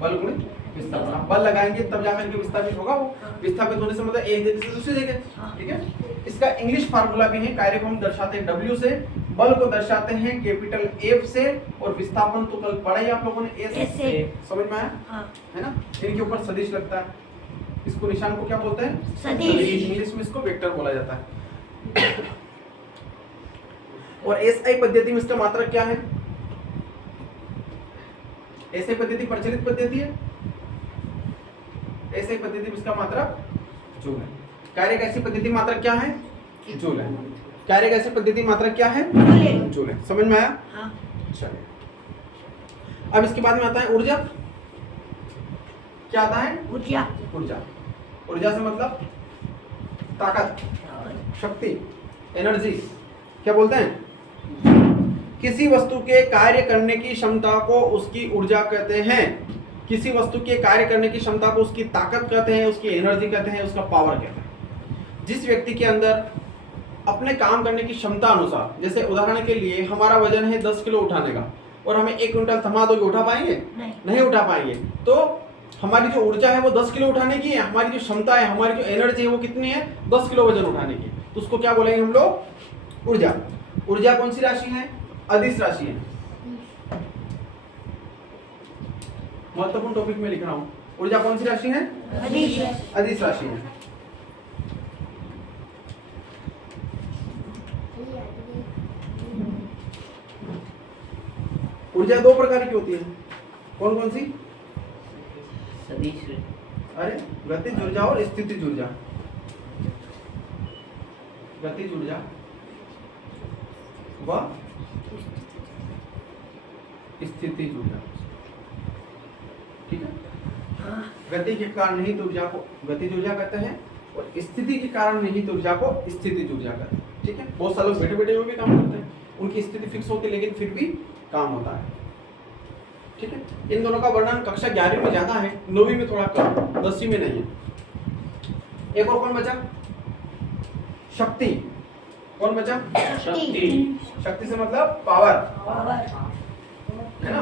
बल गुणित विस्थापन। आप बल लगाएंगे तब जाकर के विस्थापित होगा वो। विस्थापित होने से मतलब एक जगह से दूसरी जगह। ठीक है, इसका इंग्लिश फार्मूला भी है। कार्य को हम दर्शाते हैं W से, बल को दर्शाते हैं कैपिटल F से, और विस्थापन तो कल पढ़ा ही आप लोगों ने S से। समझ में आया? है ना? इनके ऊपर सदिश लगता है। इसको निशान को क्या बोलते हैं? सदिश। इंग्लिश में इसको वेक्टर बोला जाता है। और SI पद्धति में इसका मात्रक क्या है? SI पद्धति प्रचलित पद्धति है। SI पद्धति में इसका मात्रक जूल है। कार्य कैसी पद्धति मात्रक क्या है? जूल है। कार्य कैसी पद्धति मात्रक क्या है? जूल है। समझ में आया? हाँ। चलिए, अब इसके बाद में आता है ऊर्जा। क्या आता है? ऊर्जा। ऊर्जा। ऊर्जा से मतलब ताकत, शक्ति, एनर्जी। क्या बोलते हैं? किसी वस्तु के कार्य करने की क्षमता को उसकी ऊर्जा कहते हैं। किसी वस्तु के कार्य करने की क्षमता को उसकी ताकत कहते हैं, उसकी एनर्जी कहते हैं, उसका पावर कहते हैं। जिस व्यक्ति के अंदर अपने काम करने की क्षमता अनुसार, जैसे उदाहरण के लिए हमारा वजन है 10 किलो उठाने का, और हमें 1 क्विंटल थमा दोगे, उठा पाएंगे? नहीं उठा पाएंगे। तो हमारी जो ऊर्जा है वो 10 किलो उठाने की है, हमारी जो क्षमता है, हमारी जो एनर्जी है वो कितनी है? 10 किलो वजन उठाने की। तो उसको क्या बोलेंगे हम लोग? ऊर्जा। ऊर्जा कौन सी राशि है? अदिश राशि है। महत्वपूर्ण टॉपिक में लिख रहा हूं। ऊर्जा कौन सी राशि है? अदिश। अदिश राशि है। ऊर्जा 2 प्रकार की होती है। कौन कौन सी? सदिश। अरे, गतिज ऊर्जा और स्थितिज ऊर्जा। गतिज ऊर्जा व स्थितिज ऊर्जा। ठीक है, गति के कारण निहित ऊर्जा को गतिज ऊर्जा कहते हैं, और स्थिति के कारण निहित ऊर्जा को स्थितिज ऊर्जा कहते हैं। ठीक है, बहुत सारे लोग बैठे बैठे हुए भी काम करते हैं, उनकी स्थिति फिक्स होती है लेकिन फिर भी काम होता है। ठीक है, इन दोनों का वर्णन कक्षा 11वीं में ज्यादा है, 9वीं में थोड़ा कम, 10वीं में नहीं है। एक और कौन बचा? शक्ति। कौन बचा? शक्ति। शक्ति से मतलब पावर, पावर। है ना?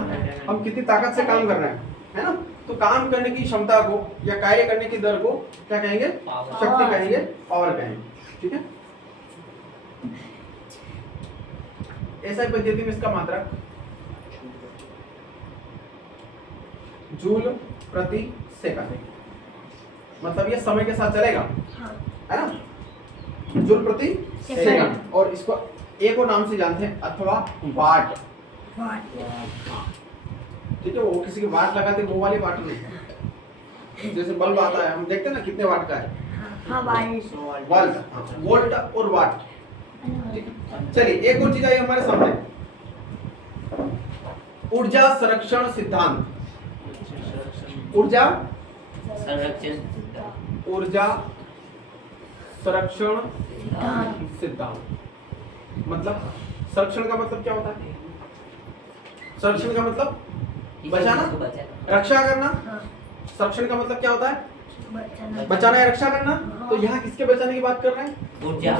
हम कितनी ताकत से काम कर रहे हैं, है ना? तो काम करने की क्षमता को या कार्य करने की दर को क्या कहेंगे? शक्ति कहेंगे, पावर कहेंगे। ठीक है, ऐसा पद्धति में इसका मात्रक जूल प्रति सेकंड। मतलब ये समय के साथ चलेगा, है ना? जूल प्रति सेकंड। और इसको एक और नाम से जानते हैं, अथवा वाट। ठीक है, वो किसी के वाट लगाते वो वाली वाट नहीं। जैसे बल्ब आता है, हम देखते हैं ना कितने वाट का है। हाँ, वोल्ट, वोल्ट और वाट। ठीक है, चलिए एक और चीज आई हमारे सामने, ऊर्जा संरक्षण सिद्धांत। ऊर्जा संरक्षण। ऊर्जा संरक्षण सिद्धांत। मतलब संरक्षण का मतलब क्या होता है? संरक्षण का मतलब बचाना, रक्षा करना। संरक्षण का मतलब क्या होता है? बचाना या रक्षा करना। तो यहाँ किसके बचाने की बात कर रहे हैं? ऊर्जा।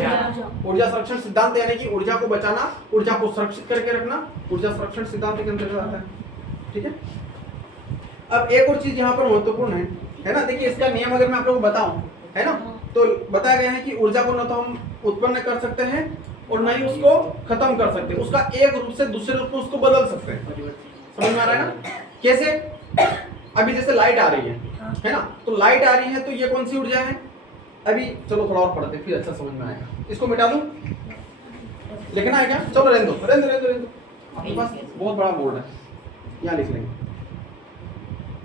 ऊर्जा संरक्षण सिद्धांत, यानी कि ऊर्जा को बचाना, ऊर्जा को सुरक्षित करके रखना, ऊर्जा संरक्षण सिद्धांत के अंतर्गत आता है। ठीक है। अब एक और चीज यहाँ पर महत्वपूर्ण है ना, देखिए इसका नियम अगर मैं आप लोगों को बताऊं, है ना, तो बताया गया है कि ऊर्जा को न तो हम उत्पन्न कर सकते हैं और न ही उसको खत्म कर सकते हैं, उसका एक रूप से दूसरे रूप में उसको बदल सकते हैं। समझ में आ रहा है ना? कैसे? अभी जैसे लाइट आ रही है ना, तो लाइट आ रही है तो ये कौन सी ऊर्जा है? अभी चलो थोड़ा और पढ़ते फिर अच्छा समझ में आएगा। इसको मिटा दूं? लिखना है क्या? चलो रहने दो, रहने दो। आपके पास बहुत बड़ा बोर्ड है, यहाँ लिख लेंगे।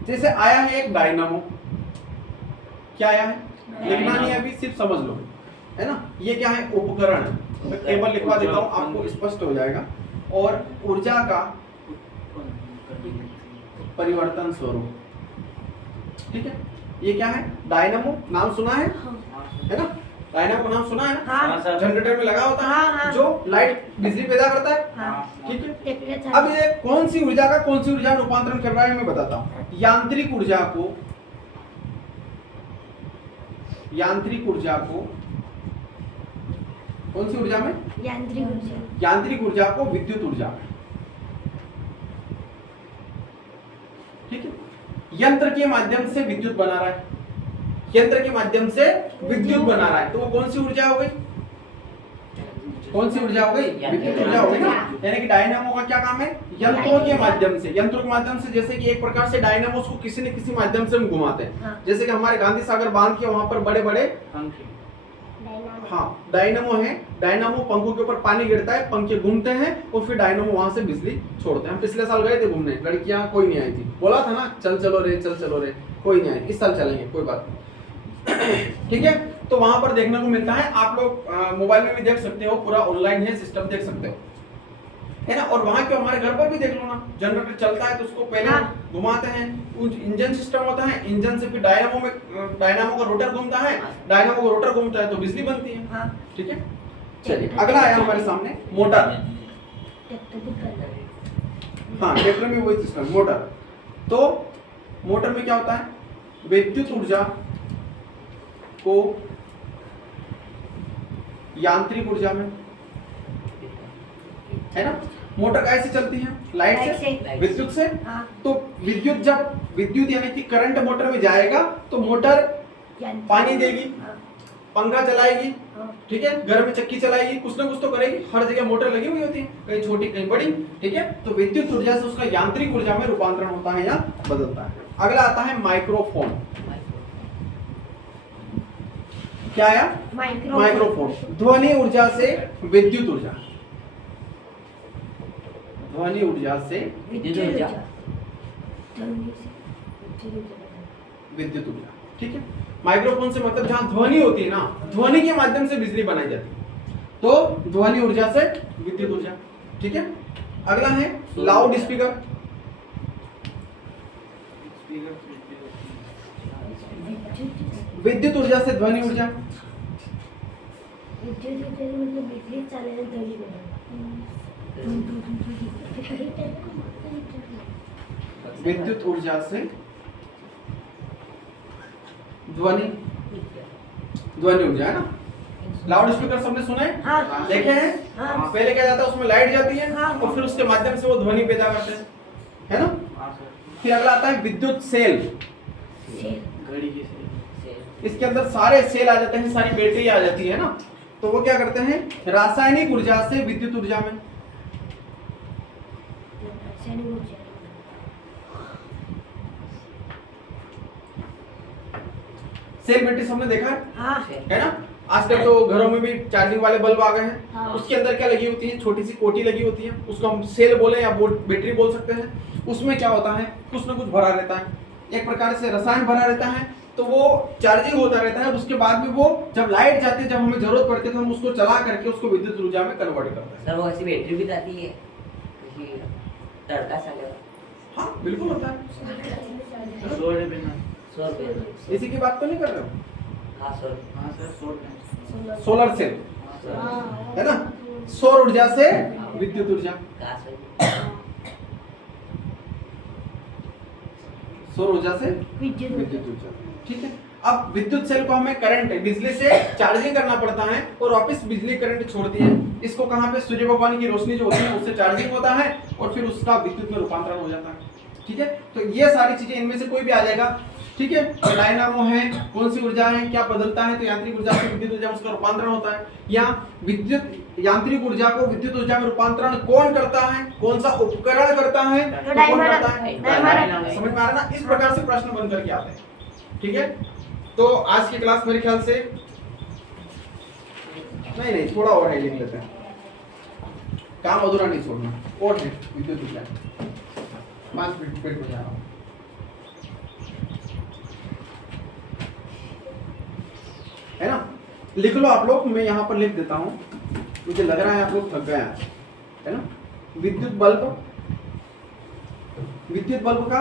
जैसे आया है एक डायनामो, क्या आया है? लिखना नहीं है अभी, सिर्फ समझ लो, है ना। ये क्या है? उपकरण है। मैं टेबल लिखवा देता हूँ, आपको स्पष्ट हो जाएगा। और ऊर्जा का परिवर्तन स्वरूप, ठीक है। ये क्या है? डायनामो, नाम सुना है ना? डायनामो का नाम सुना है ना? जनरेटर में लगा होता है जो लाइट बिजली पैदा करता है। ठीक है। अब ये कौन सी ऊर्जा का कौन सी ऊर्जा में रूपांतरण कर रहा है मैं बताता हूँ। यांत्रिक ऊर्जा को कौन सी ऊर्जा में? यांत्रिक ऊर्जा को विद्युत ऊर्जा में। ठीक है। यंत्र के माध्यम से विद्युत बना रहा है, यंत्र के माध्यम से विद्युत बना रहा है, तो वो कौन सी ऊर्जा हो गई? कौन सी ऊर्जा हो गई? विद्युत ऊर्जा हो गई ना। यानी कि डायनामो का क्या काम है? यंत्रों के माध्यम से, जैसे कि एक प्रकार से डायनामोस को किसी न किसी माध्यम से हम घुमाते हैं। जैसे कि हमारे गांधी सागर बांध के वहां पर बड़े बड़े डायनामो है। डायनामो पंखों के ऊपर पानी गिरता है, पंखे घूमते हैं और फिर डायनामो वहां से बिजली छोड़ते हैं। हम पिछले साल गए थे घूमने, लड़कियां कोई नहीं आई थी, बोला था ना चल चलो रे, कोई नहीं आई। इस साल चलेंगे, कोई बात नहीं। ठीक है। तो वहां पर देखने को मिलता है, आप लोग मोबाइल में भी देख सकते हो, पूरा ऑनलाइन है सिस्टम, देख सकते हो, है ना। और वहां के हमारे घर पर भी देख लो ना, जनरेटर चलता है तो उसको पहले घुमाते हैं, इंजन सिस्टम होता है, इंजन से फिर डायनामो का रोटर घूमता है, डायनामो का रोटर घूमता है तो बिजली बनती है। ठीक है। चलिए अगला आया हमारे सामने मोटर। हाँ, ट्रैक्टर में वही सिस्टम मोटर। तो मोटर में क्या होता है? विद्युत ऊर्जा को यांत्रिक ऊर्जा में, है ना। मोटर कैसे चलती है? लाइट से, विद्युत से। तो विद्युत यानी कि करंट मोटर में जाएगा तो मोटर पानी देगी, पंखा चलाएगी, ठीक है, घर में चक्की चलाएगी, कुछ ना कुछ तो करेगी। हर जगह मोटर लगी हुई होती है, कहीं छोटी कहीं बड़ी। ठीक है। तो विद्युत ऊर्जा से उसका यांत्रिक ऊर्जा में रूपांतरण होता है या बदलता है। अगला आता है माइक्रोफोन। क्या आया? माइक्रोफोन। ध्वनि ऊर्जा से विद्युत ऊर्जा, ध्वनि ऊर्जा से विद्युत ऊर्जा। विद्युत ऊर्जा। ठीक है। माइक्रोफोन से मतलब जहां ध्वनि होती है ना, ध्वनि के माध्यम से बिजली बनाई जाती है, तो ध्वनि ऊर्जा से विद्युत ऊर्जा। ठीक है। अगला है लाउड स्पीकर। विद्युत ऊर्जा से ध्वनि ऊर्जा। विद्युत ऊर्जा से ध्वनि ऊर्जा, है ना। लाउड स्पीकर सबने सुना है? देखे हैं? पहले क्या जाता है, उसमें लाइट जाती है और फिर उसके माध्यम से वो ध्वनि पैदा करते हैं, है ना। फिर अगला आता है विद्युत सेल। इसके अंदर सारे सेल आ जाते हैं, सारी बैटरी आ जाती है ना। तो वो क्या करते हैं? रासायनिक ऊर्जा से विद्युत ऊर्जा में। सेल बैटरी सबने देखा है ना। आजकल तो घरों में भी चार्जिंग वाले बल्ब आ गए हैं। उसके अंदर क्या लगी होती है? छोटी सी कोटी लगी होती है, उसको हम सेल बोले या बैटरी बोल सकते हैं। उसमें क्या होता है? कुछ ना कुछ भरा रहता है, एक प्रकार से रसायन भरा रहता है, तो वो चार्जिंग होता रहता है। उसके बाद में वो जब लाइट जाती है, जब हमें जरूरत पड़ती है, तो हम उसको चला करके उसको विद्युत ऊर्जा में कन्वर्ट करते हैं। सर वो ऐसी बैटरी भी जाती है, तड़का सा लगा। हाँ बिल्कुल होता है। इसी की बात तो नहीं कर रहे हो? हाँ सर, सोलर सेल, है ना। सौर ऊर्जा से विद्युत ऊर्जा, सौर ऊर्जा से विद्युत ऊर्जा। ठीक है। अब विद्युत सेल को हमें करंट बिजली से चार्जिंग करना पड़ता है और वापस बिजली करंट छोड़ती है। इसको कहाँ पे, सूर्य भगवान की रोशनी जो होती है उससे चार्जिंग होता है और फिर उसका विद्युत में रूपांतरण हो जाता है। ठीक है, तो ये सारी चीजें इनमें से कोई भी आ जाएगा। ठीक है, डायनामो है, कौन सी ऊर्जा है, क्या बदलता है, तो यांत्रिक ऊर्जा से विद्युत ऊर्जा में उसका रूपांतरण होता है। या विद्युत यांत्रिक ऊर्जा को विद्युत ऊर्जा में रूपांतरण कौन करता है, कौन सा उपकरण करता है, तो कौन करता है, डायनामो। समझ में आ रहा है ना। इस प्रकार से प्रश्न बन करके आते हैं। ठीक है, तो आज की क्लास मेरे ख्याल से नहीं थोड़ा और है, लिख लेते हैं, काम अधूरा नहीं छोड़ना। और है विद्युत ऊर्जा 5 मिनट वेट हो जा रहा हूं। है ना, लिख लो आप लोग, मैं यहाँ पर लिख देता हूँ, मुझे लग रहा है आप लोग थक गए हैं, है ना। विद्युत बल्ब का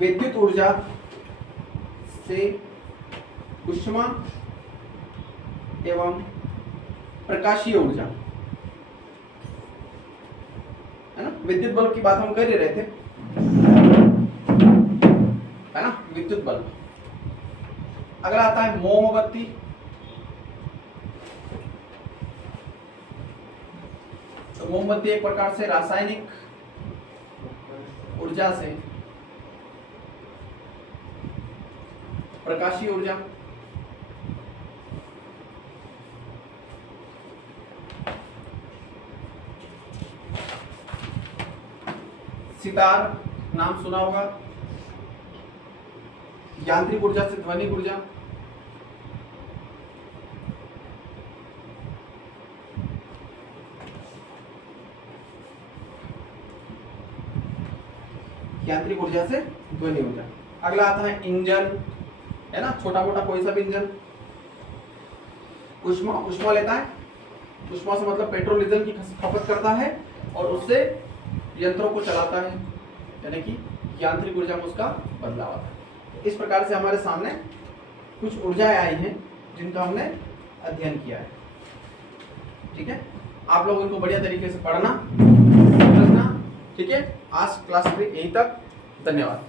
विद्युत ऊर्जा से ऊष्मा एवं प्रकाशीय ऊर्जा, है ना। विद्युत बल्ब की बात हम कर ही रहे थे, है ना, विद्युत बल्ब। अगला आता है मोमबत्ती। तो मोमबत्ती एक प्रकार से रासायनिक ऊर्जा से प्रकाशीय ऊर्जा, सितार नाम सुना होगा, यांत्रिक ऊर्जा से ध्वनिक ऊर्जा, यांत्रिक ऊर्जा से ध्वनि ऊर्जा। अगला आता है इंजन, है ना, छोटा मोटा कोई सा भी इंजन। उष्मा लेता है, उष्मा से मतलब पेट्रोल डीजल की खपत करता है और उससे यंत्रों को चलाता है, यानी कि यांत्रिक ऊर्जा में उसका बदलाव आता है। इस प्रकार से हमारे सामने कुछ ऊर्जाएं आई हैं जिनका हमने अध्ययन किया है। ठीक है, आप लोग इनको बढ़िया तरीके से पढ़ना, समझना। ठीक है, आज क्लास में यहीं तक, धन्यवाद।